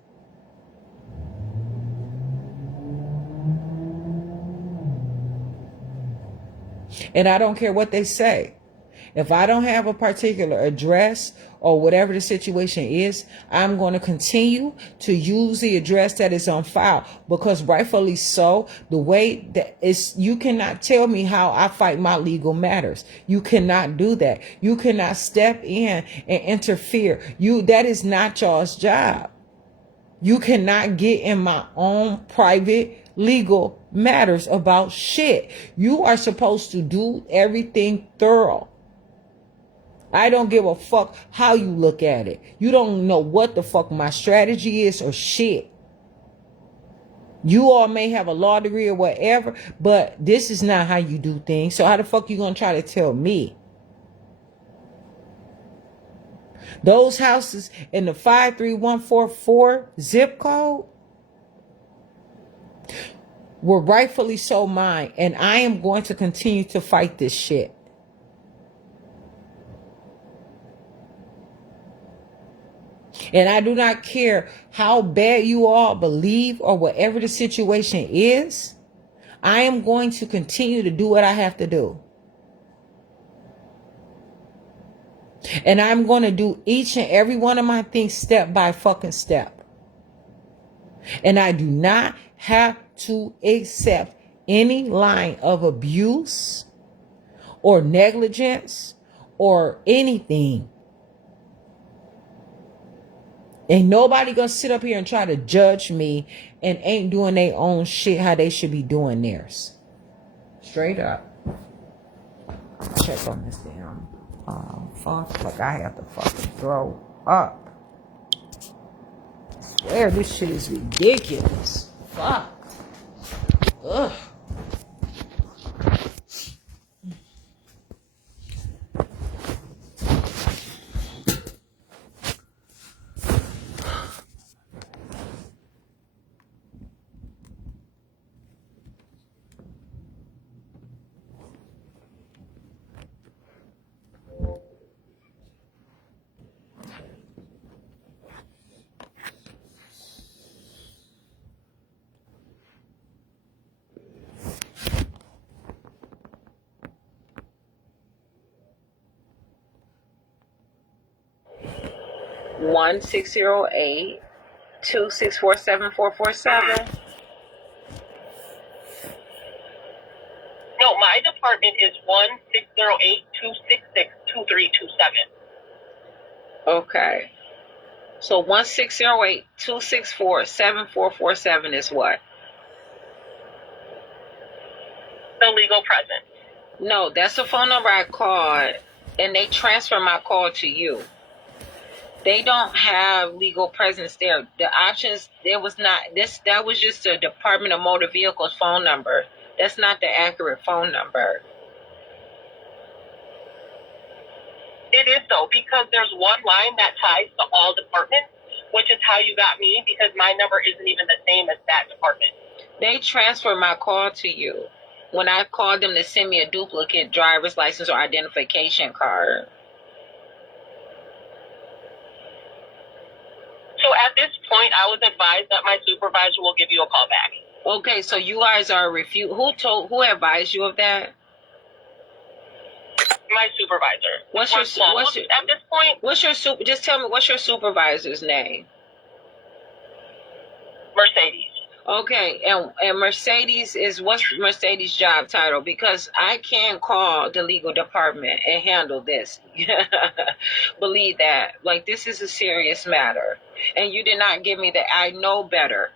And I don't care what they say. If I don't have a particular address or whatever the situation is, I'm going to continue to use the address that is on file, because rightfully so, the way that is, you cannot tell me how I fight my legal matters. You cannot do that. You cannot step in and interfere. That is not y'all's job. You cannot get in my own private legal matters about shit. You are supposed to do everything thorough. I don't give a fuck how you look at it. You don't know what the fuck my strategy is or shit. You all may have a law degree or whatever, but this is not how you do things. So how the fuck you gonna try to tell me? Those houses in the 53144 zip code were rightfully so mine, and I am going to continue to fight this shit. And I do not care how bad you all believe or whatever the situation is. I am going to continue to do what I have to do. And I'm going to do each and every one of my things step by fucking step. And I do not have to accept any line of abuse or negligence or anything. Ain't nobody gonna sit up here and try to judge me and ain't doing their own shit how they should be doing theirs. Straight up. Check on this damn phone. Like I have to fucking throw up. I swear this shit is ridiculous. Fuck. Ugh. 1-608-264-7447. No, my department is 1-608-266-2327. Okay. So 1-608-264-7447 is what? The legal presence. No, that's the phone number I called, and they transfer my call to you. They don't have legal presence there. The options, there was not this. That was just a Department of Motor Vehicles phone number. That's not the accurate phone number. It is though, because there's one line that ties to all departments, which is how you got me, because my number isn't even the same as that department. They transfer my call to you. When I called them to send me a duplicate driver's license or identification card. So at this point, I was advised that my supervisor will give you a call back. Okay, so you guys are who advised you of that? My supervisor. What's We're your closed at this point? just tell me what's your supervisor's name? Mercedes. Okay, and Mercedes is, what's Mercedes' job title? Because I can call the legal department and handle this. Believe that. Like, this is a serious matter. And you did not give me that. I know better.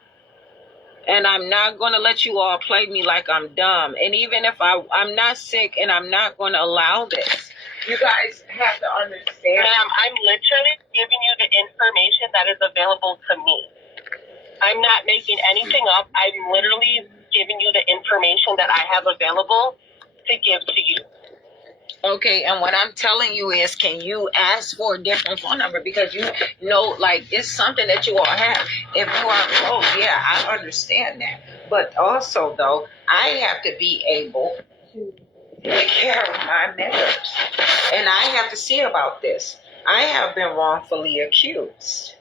And I'm not going to let you all play me like I'm dumb. And even if I'm not sick, and I'm not going to allow this. You guys have to understand. Ma'am, I'm literally giving you the information that is available to me. I'm not making anything up. I'm literally giving you the information that I have available to give to you. Okay, and what I'm telling you is, can you ask for a different phone number? Because you know, like, it's something that you all have. If you are close, yeah, I understand that. But also, though, I have to be able to take care of my members. And I have to see about this. I have been wrongfully accused.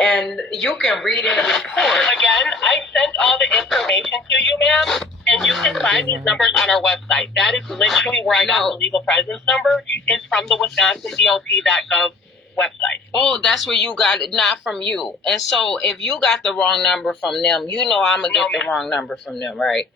And you can read in the report. Again, I sent all the information to you, ma'am, and you can find these numbers on our website. That is literally where I got the legal presence number. It's from the WisconsinDOT.gov website. Oh, that's where you got it, not from you. And so if you got the wrong number from them, you know I'm going to get the wrong number from them, right?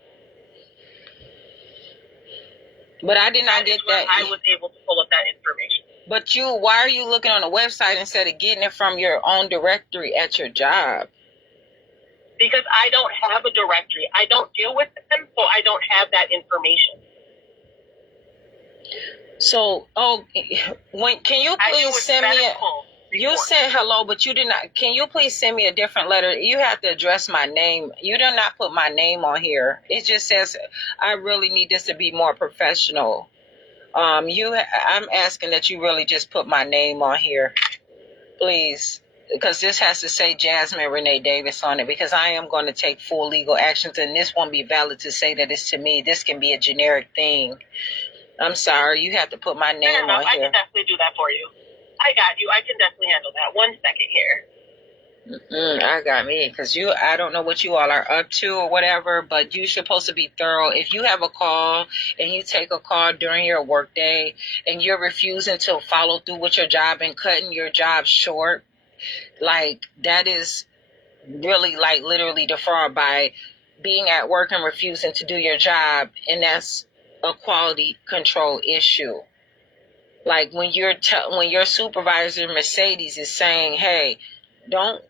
But I did not get that. I was able to pull up that information. But why are you looking on the website instead of getting it from your own directory at your job? Because I don't have a directory. I don't deal with them, so I don't have that information. So, can you please send me you said hello, but you did not. Can you please send me a different letter? You have to address my name. You did not put my name on here. It just says, I really need this to be more professional. I'm asking that you really just put my name on here, please, because this has to say Jasmine Renee Davis on it, because I am going to take full legal actions, and this won't be valid to say that it's to me. This can be a generic thing. I'm sorry, you have to put my name on I here. can definitely do that for you. I got you. I can definitely handle that. 1 second here. I got me, because I don't know what you all are up to or whatever, but you're supposed to be thorough. If you have a call and you take a call during your workday and you're refusing to follow through with your job and cutting your job short, like, that is really, like, literally deferred by being at work and refusing to do your job, and that's a quality control issue. Like, when your supervisor Mercedes is saying, hey, don't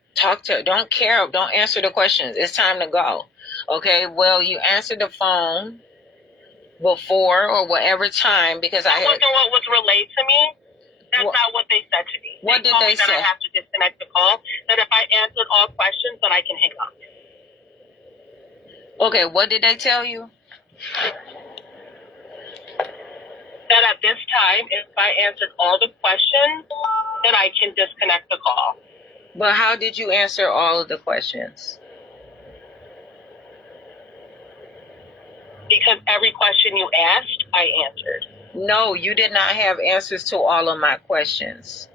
answer the questions, it's time to go. Okay, well, you answered the phone before or whatever time, because that wasn't what was relayed to me. That's not what they said to me. What did they say? That I have to disconnect the call, that if I answered all questions, that I can hang up. Okay, what did they tell you? That at this time, if I answered all the questions, that I can disconnect the call. But how did you answer all of the questions? Because every question you asked, I answered. No, you did not have answers to all of my questions.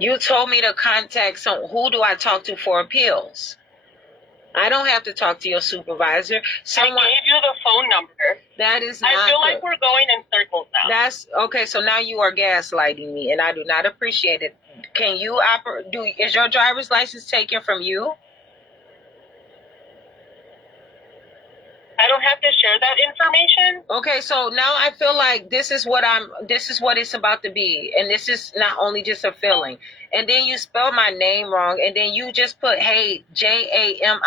You told me to contact who do I talk to for appeals? I don't have to talk to your supervisor. Someone, I gave you the phone number. that is not I feel like good. we're going in circles now. That's okay. So now you are gaslighting me, and I do not appreciate it. Can you is your driver's license taken from you? I don't have to share that information. Okay, so now I feel like this is what it's about to be. And this is not only just a feeling. And then you spell my name wrong, and then you just put, hey, Jamine. And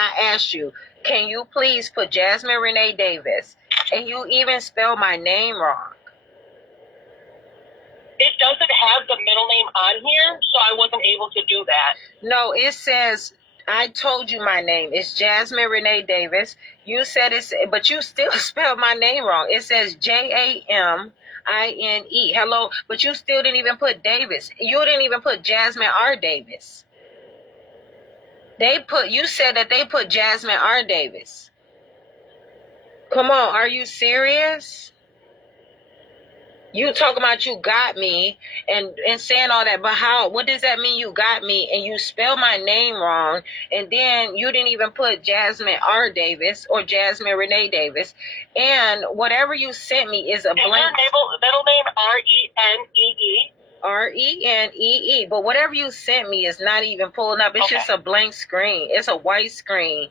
I asked you, can you please put Jasmine Renee Davis? And you even spell my name wrong. It doesn't have the middle name on here, so I wasn't able to do that. No, it says, I told you my name. It's Jasmine Renee Davis. You said but you still spelled my name wrong. It says Jamine. Hello, but you still didn't even put Davis. You didn't even put Jasmine R. Davis. You said that they put Jasmine R. Davis. Come on, are you serious? You talking about you got me and saying all that, but what does that mean you got me and you spell my name wrong and then you didn't even put Jasmine R. Davis or Jasmine Renee Davis, and whatever you sent me is a blank. Middle name Renee. Renee, but whatever you sent me is not even pulling up. It's just a blank screen. It's a white screen.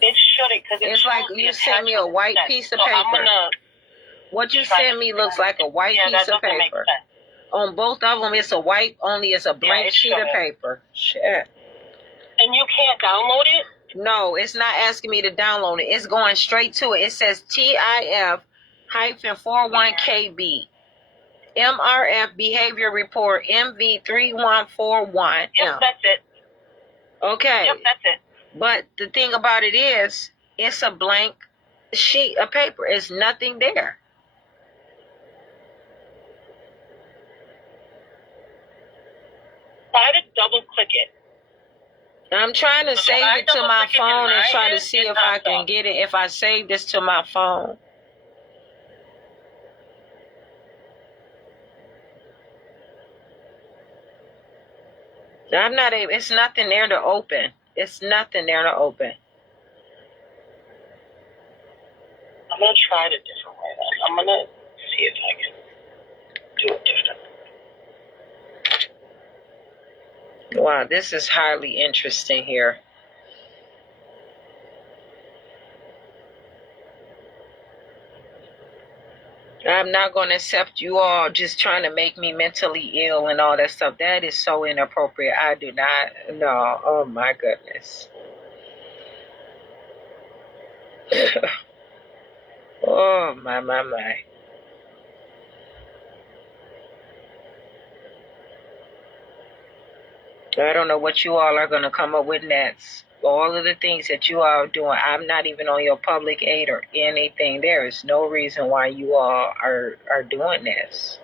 It shouldn't, because it's like you sent me a white piece of paper. What you sent me looks like a white piece of paper. On both of them, it's a white, only it's a blank sheet of paper. Shit. And you can't download it? No, it's not asking me to download it. It's going straight to it. It says TIF-41KB. MRF Behavior Report MV3141. Yep, that's it. Okay. Yep, that's it. But the thing about it is, it's a blank sheet of paper. It's nothing there. Try to double click it. I'm trying to save it to my phone and try to see if I can get it. If I save this to my phone. I'm not able. It's nothing there to open. It's nothing there to open. I'm gonna try it a different way. I'm gonna see if I can do it different. Wow, this is highly interesting here. I'm not going to accept you all just trying to make me mentally ill and all that stuff. That is so inappropriate. I do not. No. Oh, my goodness. Oh, my. I don't know what you all are going to come up with next. All of the things that you all are doing, I'm not even on your public aid or anything. There is no reason why you all are doing this.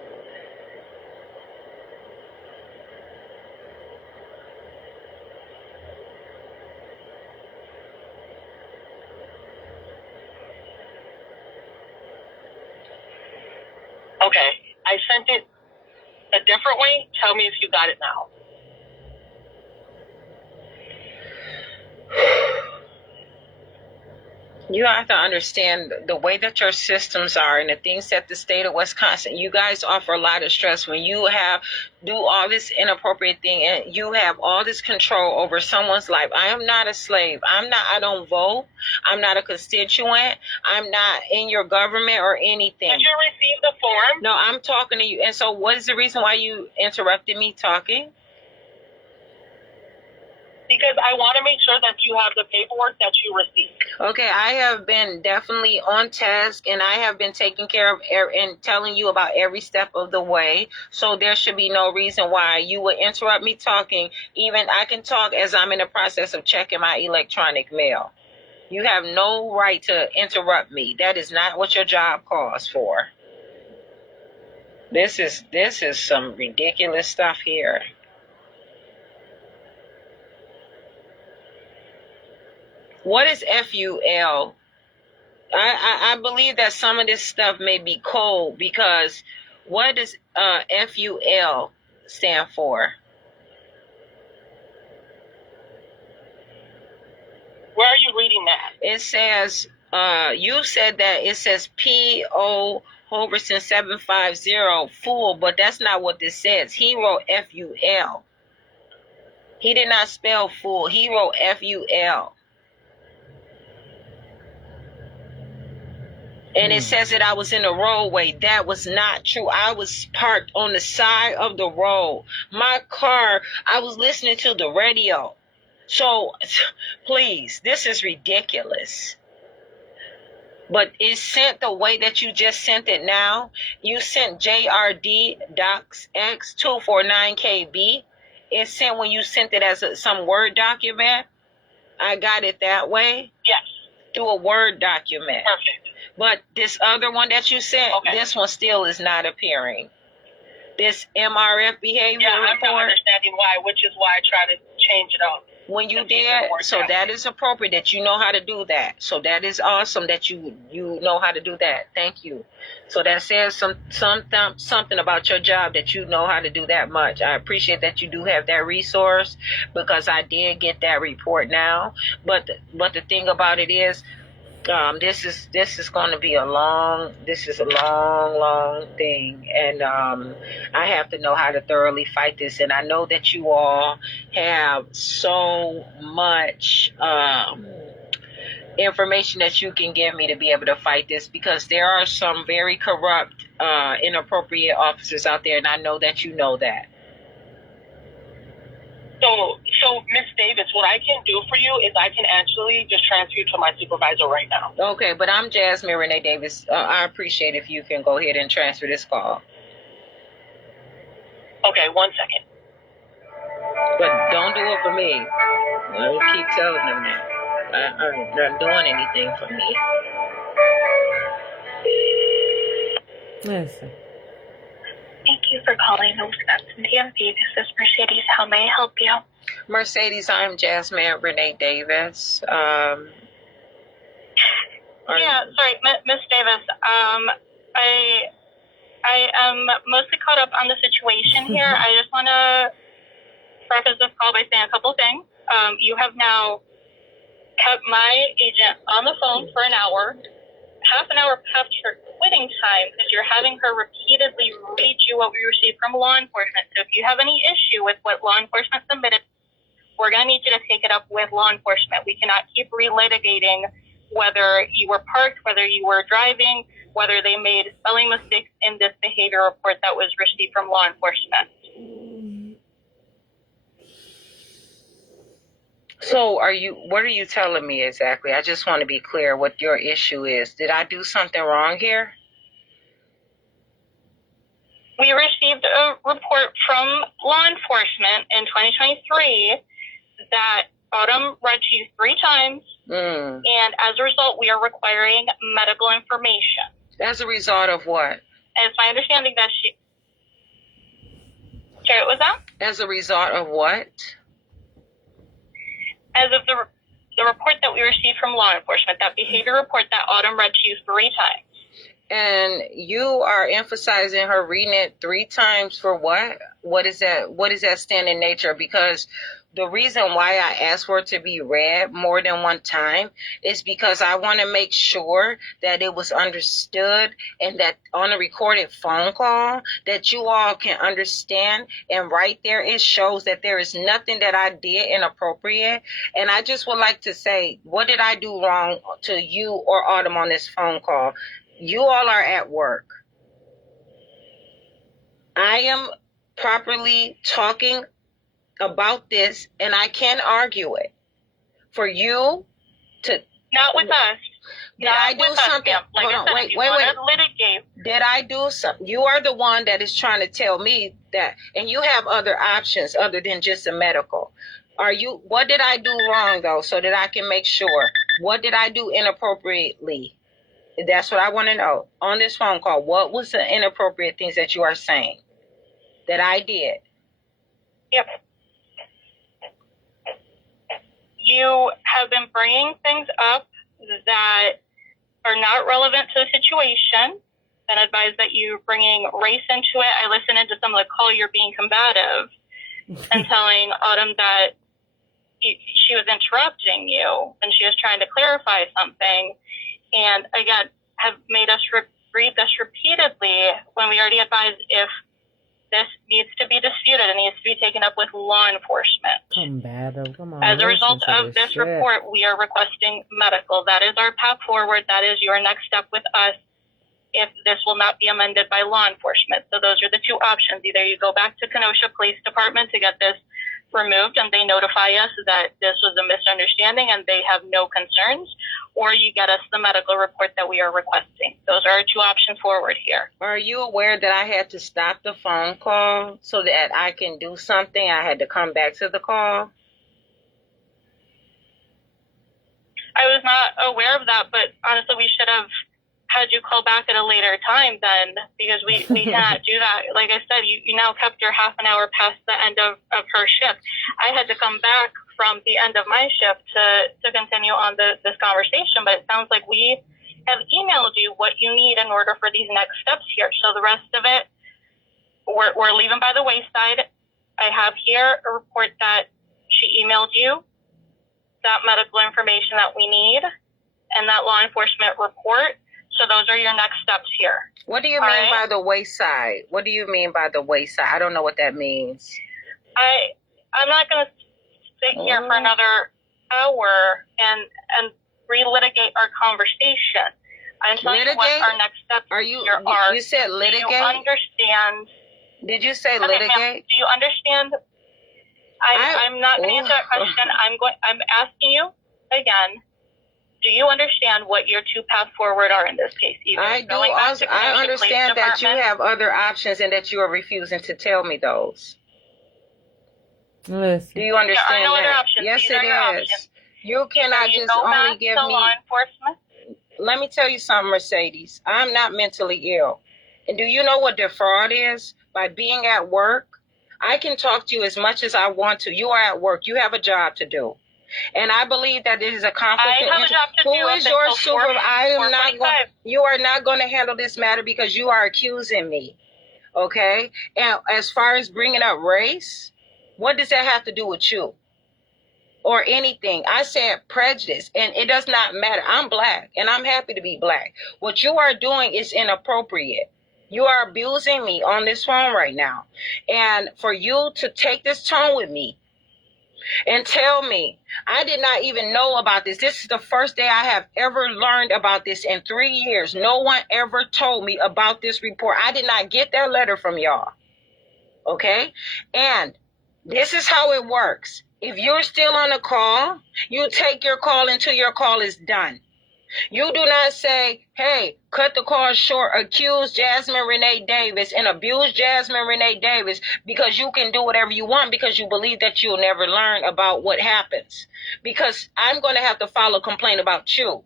Okay, I sent it a different way. Tell me if you got it now. You have to understand the way that your systems are and the things that the state of Wisconsin, you guys offer a lot of stress when you do all this inappropriate thing and you have all this control over someone's life. I am not a slave. I don't vote. I'm not a constituent. I'm not in your government or anything. Did you receive the form? No, I'm talking to you. And so what is the reason why you interrupted me talking? Because I want to make sure that you have the paperwork that you received. Okay, I have been definitely on task and I have been taking care of and telling you about every step of the way. So there should be no reason why you would interrupt me talking. Even I can talk as I'm in the process of checking my electronic mail. You have no right to interrupt me. That is not what your job calls for. This is some ridiculous stuff here. What is FUL? I believe that some of this stuff may be cold because what does FUL stand for? reading that? It says, you said that it says P.O. Hoverson 750 fool, but that's not what this says. He wrote F-U-L. He did not spell fool. He wrote F-U-L. And it says that I was in the roadway. That was not true. I was parked on the side of the road. My car, I was listening to the radio. So, please, this is ridiculous. But it's sent the way that you just sent it now. You sent JRD Docs X 249KB. It's sent when you sent it as some Word document. I got it that way. Yes. Through a Word document. Perfect. But this other one that you sent, this one still is not appearing. This MRF behavior report. I'm not understanding why, which is why I try to change it up. When you did, so that is appropriate that you know how to do that. So that is awesome that you know how to do that. Thank you. So that says something about your job that you know how to do that much. I appreciate that you do have that resource because I did get that report now. But the thing about it is, this is going to be a long thing, and I have to know how to thoroughly fight this. And I know that you all have so much information that you can give me to be able to fight this, because there are some very corrupt, inappropriate officers out there, and I know that you know that. So Miss Davis, what I can do for you is I can actually just transfer you to my supervisor right now. Okay, but I'm Jasmine Renee Davis. I appreciate if you can go ahead and transfer this call. Okay, 1 second. But don't do it for me. I keep telling them that. I'm not doing anything for me. Listen. Thank you for calling the Wisconsin DMV. This is Mercedes. How may I help you? Mercedes, I'm Jasmine Renee Davis. Yeah, sorry, Miss Davis. I am mostly caught up on the situation here. I just want to preface this call by saying a couple things. You have now kept my agent on the phone for an hour, half an hour past her quitting time, because you're having her repeatedly read you what we received from law enforcement. So if you have any issue with what law enforcement submitted, we're going to need you to take it up with law enforcement. We cannot keep relitigating whether you were parked, whether you were driving, whether they made spelling mistakes in this behavior report that was received from law enforcement. So what are you telling me exactly? I just want to be clear what your issue is. Did I do something wrong here? We received a report from law enforcement in 2023 that Autumn read to you 3 times, and as a result, we are requiring medical information. As a result of what? And it's my understanding that she... Sorry, what was that? As a result of what? As of the report that we received from law enforcement, that behavior report that Autumn read to you 3 times. And you are emphasizing her reading it 3 times for what? What is that? What is that stand in nature? Because the reason why I asked for it to be read more than 1 time is because I want to make sure that it was understood, and that on a recorded phone call that you all can understand. And right there, it shows that there is nothing that I did inappropriate. And I just would like to say, what did I do wrong to you or Autumn on this phone call? You all are at work. I am properly talking about this, and I can argue it. For you to... Not with us. Did I do something? Like Hold on, said, wait. Litigate. Did I do something? You are the one that is trying to tell me that, and you have other options other than just a medical. What did I do wrong, though, so that I can make sure? What did I do inappropriately? That's what I want to know. On this phone call, what was the inappropriate things that you are saying that I did? Yep. You have been bringing things up that are not relevant to the situation, and advise that you bringing race into it. I listened into some of the call, you're being combative, and telling Autumn that she was interrupting you and she was trying to clarify something, and again have made us read this repeatedly when we already advised if this needs to be disputed and needs to be taken up with law enforcement. Come on. As a result of this report, we are requesting medical. That is our path forward. That is your next step with us if this will not be amended by law enforcement. So those are the two options. Either you go back to Kenosha Police Department to get this removed and they notify us that this was a misunderstanding and they have no concerns, or you get us the medical report that we are requesting. Those are our two options forward here. Are you aware that I had to stop the phone call so that I can do something? I had to come back to the call. I was not aware of that, but honestly, we should have had you call back at a later time then, because we cannot do that. Like I said, you now kept her half an hour past the end of her shift. I had to come back from the end of my shift to continue on this conversation, but it sounds like we have emailed you what you need in order for these next steps here. So the rest of it, we're leaving by the wayside. I have here a report that she emailed you, that medical information that we need, and that law enforcement report. So those are your next steps here. What do you mean by the wayside? What do you mean by the wayside? I don't know what that means. I'm not going to sit here for another hour and relitigate our conversation. I'm telling you what our next steps are. You said litigate? Do you understand? Did you say litigate? Do you understand? I'm not going to answer that question. I'm asking you again. Do you understand what your two paths forward are in this case? I do. I understand that you have other options and that you are refusing to tell me those. Listen. Do you understand there are no that? other options. Yes, These it is. options. You cannot just only give me. Law enforcement. Let me tell you something, Mercedes. I'm not mentally ill. And do you know what defraud is? By being at work, I can talk to you as much as I want to. You are at work. You have a job to do. And I believe that it is a conflict. I have a job to do. Who is your supervisor? You are not going to handle this matter because you are accusing me. Okay? And as far as bringing up race, what does that have to do with you? Or anything? I said prejudice, and it does not matter. I'm black, and I'm happy to be black. What you are doing is inappropriate. You are abusing me on this phone right now. And for you to take this tone with me, and tell me, I did not even know about this. This is the first day I have ever learned about this in 3 years. No one ever told me about this report. I did not get that letter from y'all. Okay? And this is how it works. If you're still on a call, you take your call until your call is done. You do not say, hey, cut the call short, accuse Jasmine Renee Davis and abuse Jasmine Renee Davis because you can do whatever you want because you believe that you'll never learn about what happens. Because I'm going to have to file a complaint about you.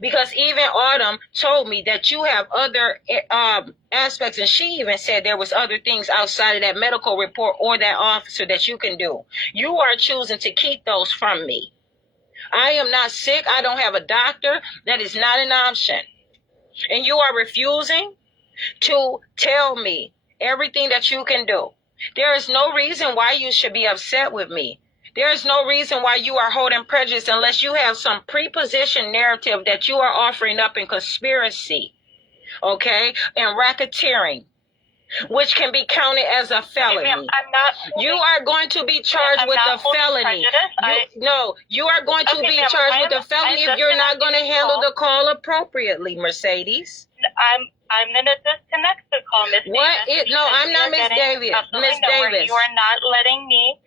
Because even Autumn told me that you have other aspects, and she even said there was other things outside of that medical report or that officer that you can do. You are choosing to keep those from me. I am not sick. I don't have a doctor. That is not an option. And you are refusing to tell me everything that you can do. There is no reason why you should be upset with me. There is no reason why you are holding prejudice unless you have some prepositioned narrative that you are offering up in conspiracy, okay, and racketeering, which can be counted as a felony. You are going to be charged with a felony. You are going to be charged with a felony if you're not going to handle the call appropriately, Mercedes. I'm going to disconnect the call, Miss Davis. No, I'm not Miss Davis. Miss Davis. You are not letting me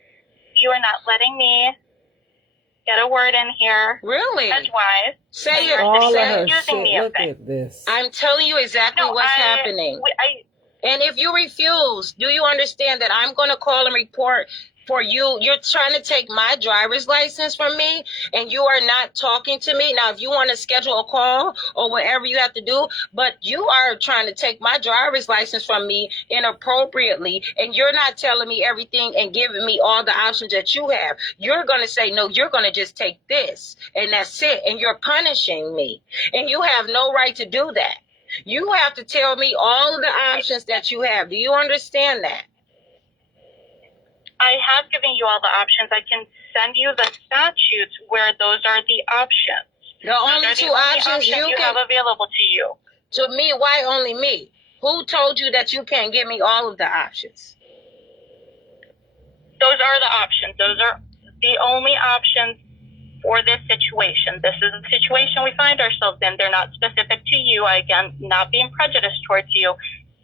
get a word in here. Really? Edgewise. Say it. All of her shit. Look at this. I'm telling you exactly what's happening. And if you refuse, do you understand that I'm going to call and report for you? You're trying to take my driver's license from me, and you are not talking to me. Now, if you want to schedule a call or whatever you have to do, but you are trying to take my driver's license from me inappropriately, and you're not telling me everything and giving me all the options that you have. You're going to say, no, you're going to just take this, and that's it, and you're punishing me. And you have no right to do that. You have to tell me all of the options that you have. Do you understand that? I have given you all the options. I can send you the statutes where those are the options. The only two options you have available to you. To me, why only me? Who told you that you can't give me all of the options? Those are the options. Those are the only options for this situation. This is the situation we find ourselves in. They're not specific to you. Again, not being prejudiced towards you.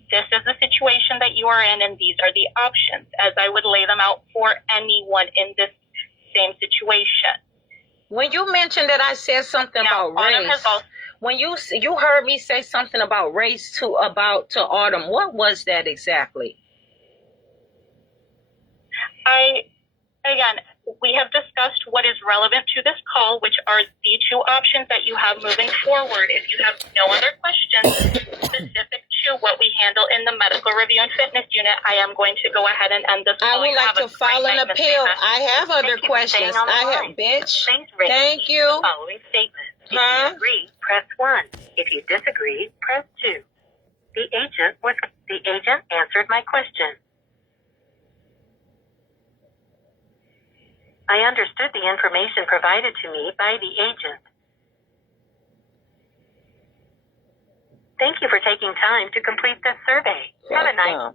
This is the situation that you are in, and these are the options as I would lay them out for anyone in this same situation. When you mentioned that I said something about race, when you heard me say something about race to Autumn, what was that exactly? Again, we have discussed what is relevant to this call, which are the two options that you have moving forward. If you have no other questions specific to what we handle in the medical review and fitness unit, I am going to go ahead and end this call. I would like to file an appeal. I have other questions. Bitch. Thank you. Following statement. If you agree, press 1. If you disagree, press 2. The agent answered my question. I understood the information provided to me by the agent. Thank you for taking time to complete this survey. Have a nice...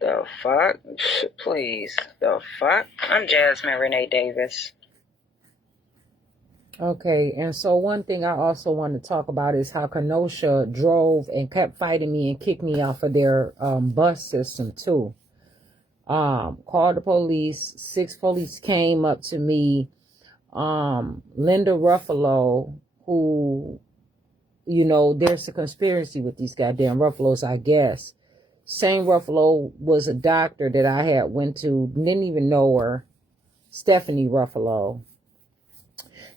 The fuck? Please. The fuck? I'm Jasmine Renee Davis. Okay, and so one thing I also want to talk about is how Kenosha drove and kept fighting me and kicked me off of their bus system too. Called the police. 6 police came up to me. Linda Ruffalo, who, you know, there's a conspiracy with these goddamn Ruffalos, I guess. Same Ruffalo was a doctor that I had went to, didn't even know her. Stephanie Ruffalo.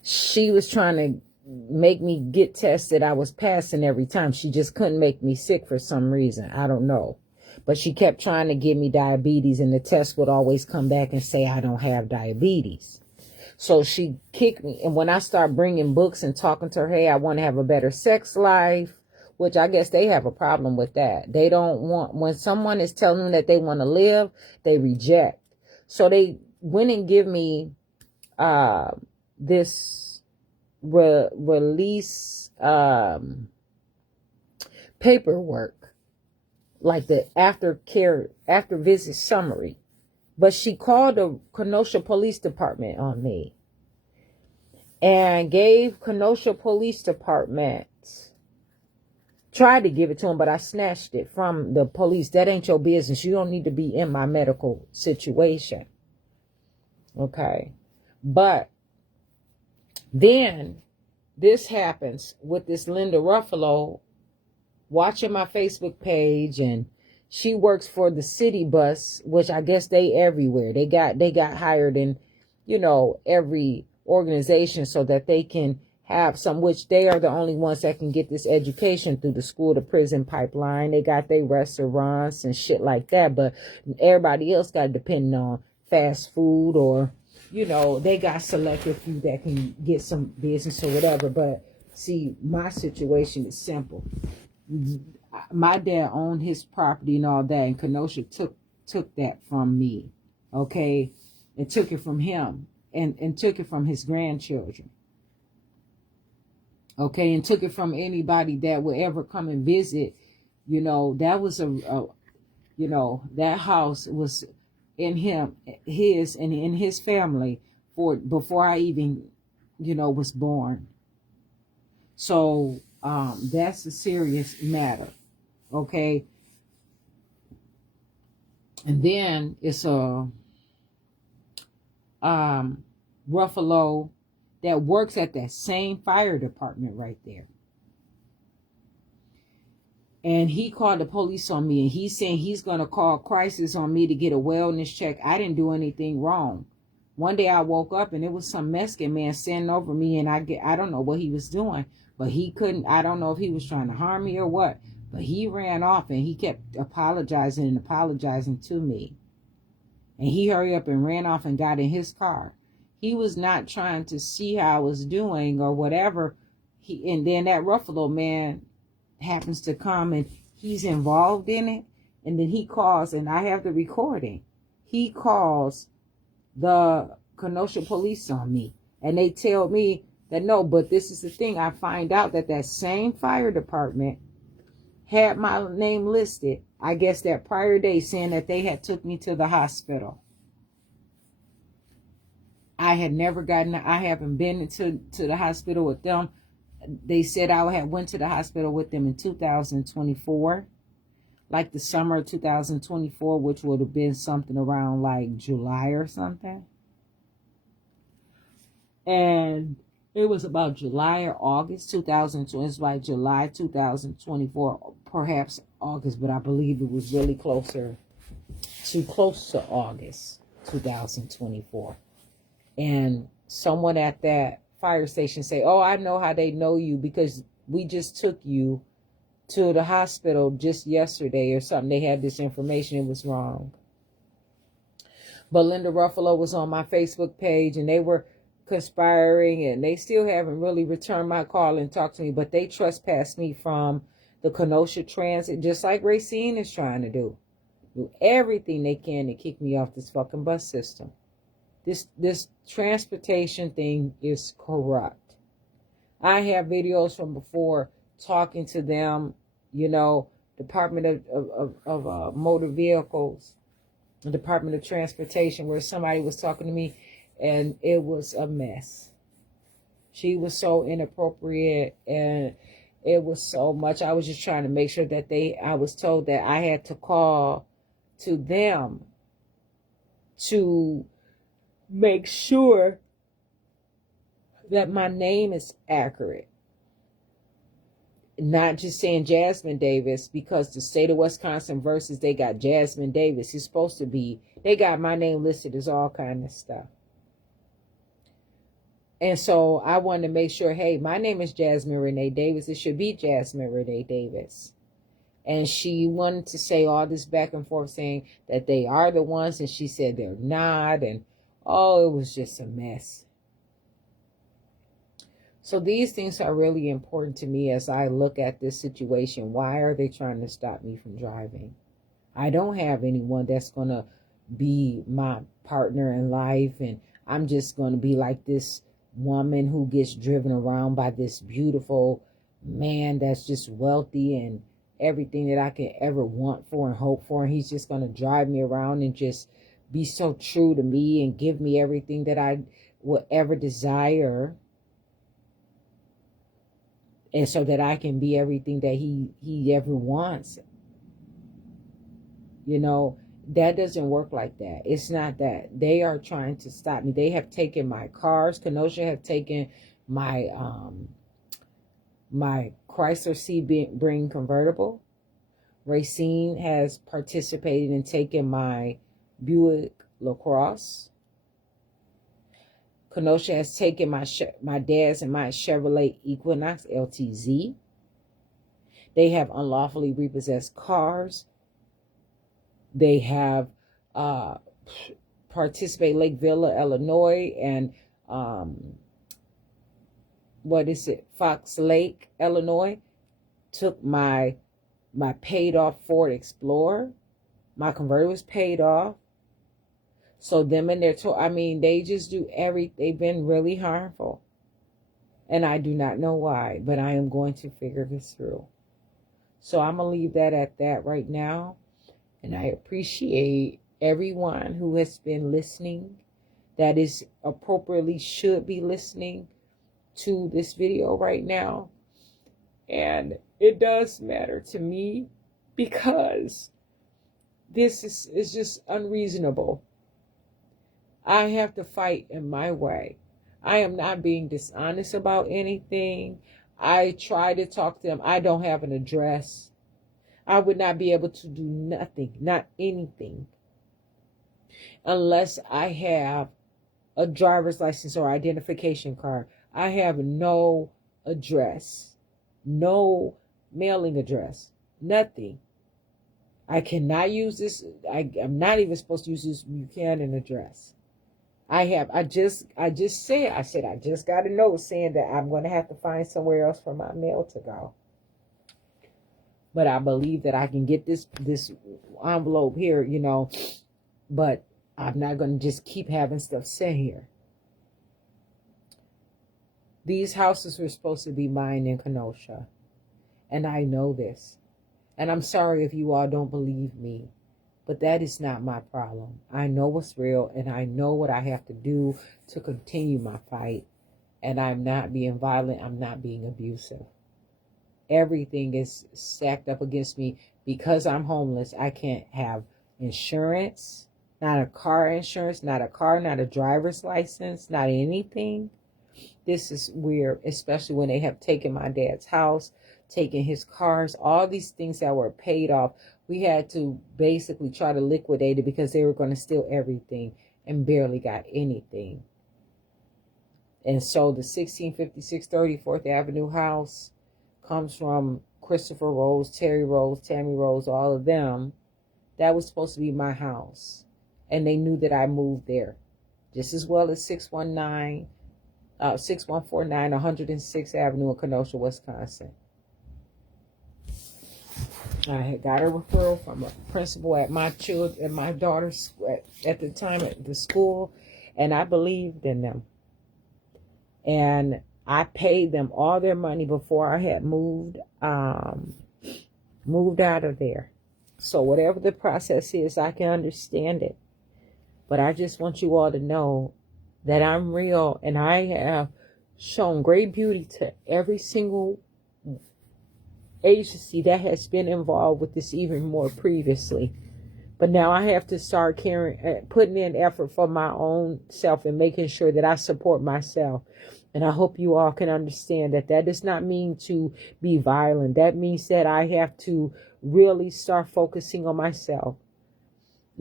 She was trying to make me get tested. I was passing every time. She just couldn't make me sick for some reason. I don't know. But she kept trying to give me diabetes, and the test would always come back and say I don't have diabetes. So she kicked me. And when I start bringing books and talking to her, hey, I want to have a better sex life, which I guess they have a problem with that. They don't want, when someone is telling them that they want to live, they reject. So they went and give me this release paperwork, like the after visit summary. But she called the Kenosha Police Department on me and gave Kenosha Police Department, tried to give it to him, but I snatched it from the police. That ain't your business. You don't need to be in my medical situation. Okay. But then this happens with this Linda Ruffalo watching my Facebook page, and she works for the city bus, which I guess they everywhere. They got hired in, you know, every organization so that they can have some, which they are the only ones that can get this education through the school to prison pipeline. They got their restaurants and shit like that, but everybody else got to depend on fast food, or, you know, they got selective few that can get some business or whatever. But see, my situation is simple. My dad owned his property and all that, and Kenosha took that from me, okay, and took it from him, and took it from his grandchildren, okay, and took it from anybody that would ever come and visit. You know, that was you know, that house was in his and in his family before I even, you know, was born. So that's a serious matter. Okay. And then it's a Ruffalo that works at that same fire department right there. And he called the police on me, and he's saying he's going to call crisis on me to get a wellness check. I didn't do anything wrong. One day I woke up and it was some Mexican man standing over me, and I don't know what he was doing, but he couldn't, I don't know if he was trying to harm me or what, but he ran off and he kept apologizing to me. And he hurried up and ran off and got in his car. He was not trying to see how I was doing or whatever. And then that Ruffalo man happens to come, and he's involved in it. And then he calls, and I have the recording. He calls the Kenosha police on me. And they tell me that no, but this is the thing. I find out that that same fire department had my name listed, I guess that prior day, saying that they had took me to the hospital. I haven't been to the hospital with them. They said I had went to the hospital with them in 2024, like the summer of 2024, which would have been something around like July or something. And it was about July or August 2020. It's like July 2024, perhaps August, but I believe it was really close to August 2024. And someone at that fire station say, "Oh, I know how they know you because we just took you to the hospital just yesterday or something. They had this information. It was wrong." But Linda Ruffalo was on my Facebook page, and they were conspiring, and they still haven't really returned my call and talked to me, but they trespassed me from the Kenosha Transit, just like Racine is trying to do everything they can to kick me off this fucking bus system. This transportation thing is corrupt. I have videos from before talking to them, Department of Motor Vehicles, the Department of Transportation, where somebody was talking to me, and it was a mess. She was so inappropriate, and it was so much. I was just trying to make sure that I was told that I had to call to them to make sure that my name is accurate. Not just saying Jasmine Davis, because the state of Wisconsin versus they got Jasmine Davis. It's supposed to be, they got my name listed as all kind of stuff. And so I wanted to make sure, hey, my name is Jasmine Renee Davis. It should be Jasmine Renee Davis. And she wanted to say all this back and forth saying that they are the ones, and she said they're not. And oh, it was just a mess. So these things are really important to me as I look at this situation. Why are they trying to stop me from driving? I don't have anyone that's going to be my partner in life, and I'm just going to be like this woman who gets driven around by this beautiful man that's just wealthy and everything that I could ever want for and hope for. And he's just going to drive me around and just be so true to me and give me everything that I would ever desire. And so that I can be everything that he ever wants. That doesn't work like that. It's not that. They are trying to stop me. They have taken my cars. Kenosha have taken my my Chrysler Sebring convertible. Racine has participated in taking my Buick LaCrosse. Kenosha has taken my dad's and my Chevrolet Equinox LTZ. They have unlawfully repossessed cars. They have participated Lake Villa, Illinois, and Fox Lake, Illinois. Took my paid off Ford Explorer. My converter was paid off. So them and their they just do they've been really harmful. And I do not know why, but I am going to figure this through. So I'm going to leave that at that right now. And I appreciate everyone who has been listening, that is appropriately should be listening to this video right now. And it does matter to me because this is just unreasonable. I have to fight in my way. I am not being dishonest about anything. I try to talk to them. I don't have an address. I would not be able to do nothing, not anything, unless I have a driver's license or identification card. I have no address, no mailing address, nothing. I cannot use this. I'm not even supposed to use this Buchanan address. I just said, I just got a note saying that I'm going to have to find somewhere else for my mail to go. but I believe that I can get this envelope here, you know, but I'm not going to just keep having stuff sit here. These houses were supposed to be mine in Kenosha, and I know this. And I'm sorry if you all don't believe me, but that is not my problem. I know what's real, and I know what I have to do to continue my fight. And I'm not being violent. I'm not being abusive. Everything is stacked up against me because I'm homeless. I can't have insurance, not a car insurance, not a car, not a driver's license, not anything. This is weird, especially when they have taken my dad's house, taken his cars, all these things that were paid off. We had to basically try to liquidate it because they were going to steal everything and barely got anything. And so the 1656 34th Avenue house comes from Christopher Rose, Terry Rose, Tammy Rose, all of them. That was supposed to be my house. And they knew that I moved there. Just as well as 6149 106th Avenue in Kenosha, Wisconsin. I had got a referral from a principal at my daughter's at the time at the school, and I believed in them. And I paid them all their money before I had moved out of there. So whatever the process is, I can understand it. But I just want you all to know that I'm real, and I have shown great beauty to every single agency that has been involved with this even more previously. But now I have to start putting in effort for my own self and making sure that I support myself. And I hope you all can understand that that does not mean to be violent. That means that I have to really start focusing on myself,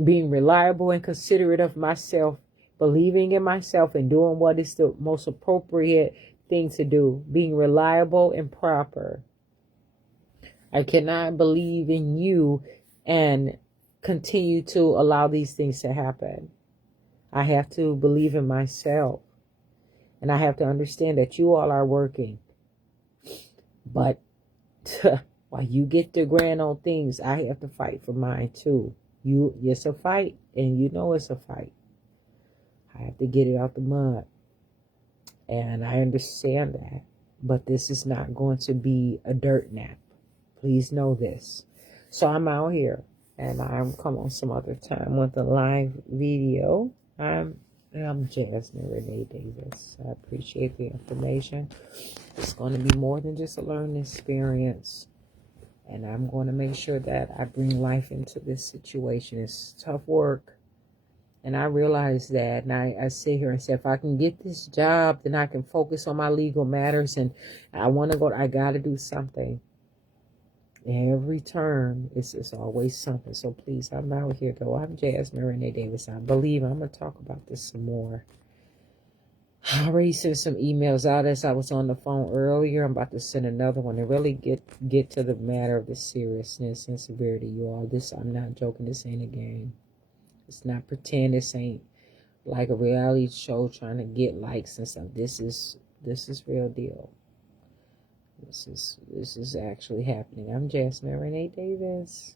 being reliable and considerate of myself, believing in myself and doing what is the most appropriate thing to do, being reliable and proper. I cannot believe in you and continue to allow these things to happen. I have to believe in myself. And I have to understand that you all are working. But while you get the grand old things, I have to fight for mine too. It's a fight, and you know it's a fight. I have to get it out the mud. And I understand that. But this is not going to be a dirt nap. Please know this. So I'm out here, and I'm come on some other time with a live video. I'm Jasmine Renee Davis. I appreciate the information. It's going to be more than just a learning experience. And I'm going to make sure that I bring life into this situation. It's tough work. And I realize that. And I sit here and say, if I can get this job, then I can focus on my legal matters. And I got to do something. Every term, it's always something. So please, I'm out here, though. I'm Jasmine Renee Davis. I believe I'm going to talk about this some more. I already sent some emails out as I was on the phone earlier. I'm about to send another one to really get to the matter of the seriousness and severity, you all. I'm not joking. This ain't a game. It's not pretend. This ain't like a reality show trying to get likes and stuff. This is real deal. This is actually happening. I'm Jasmine Renee Davis.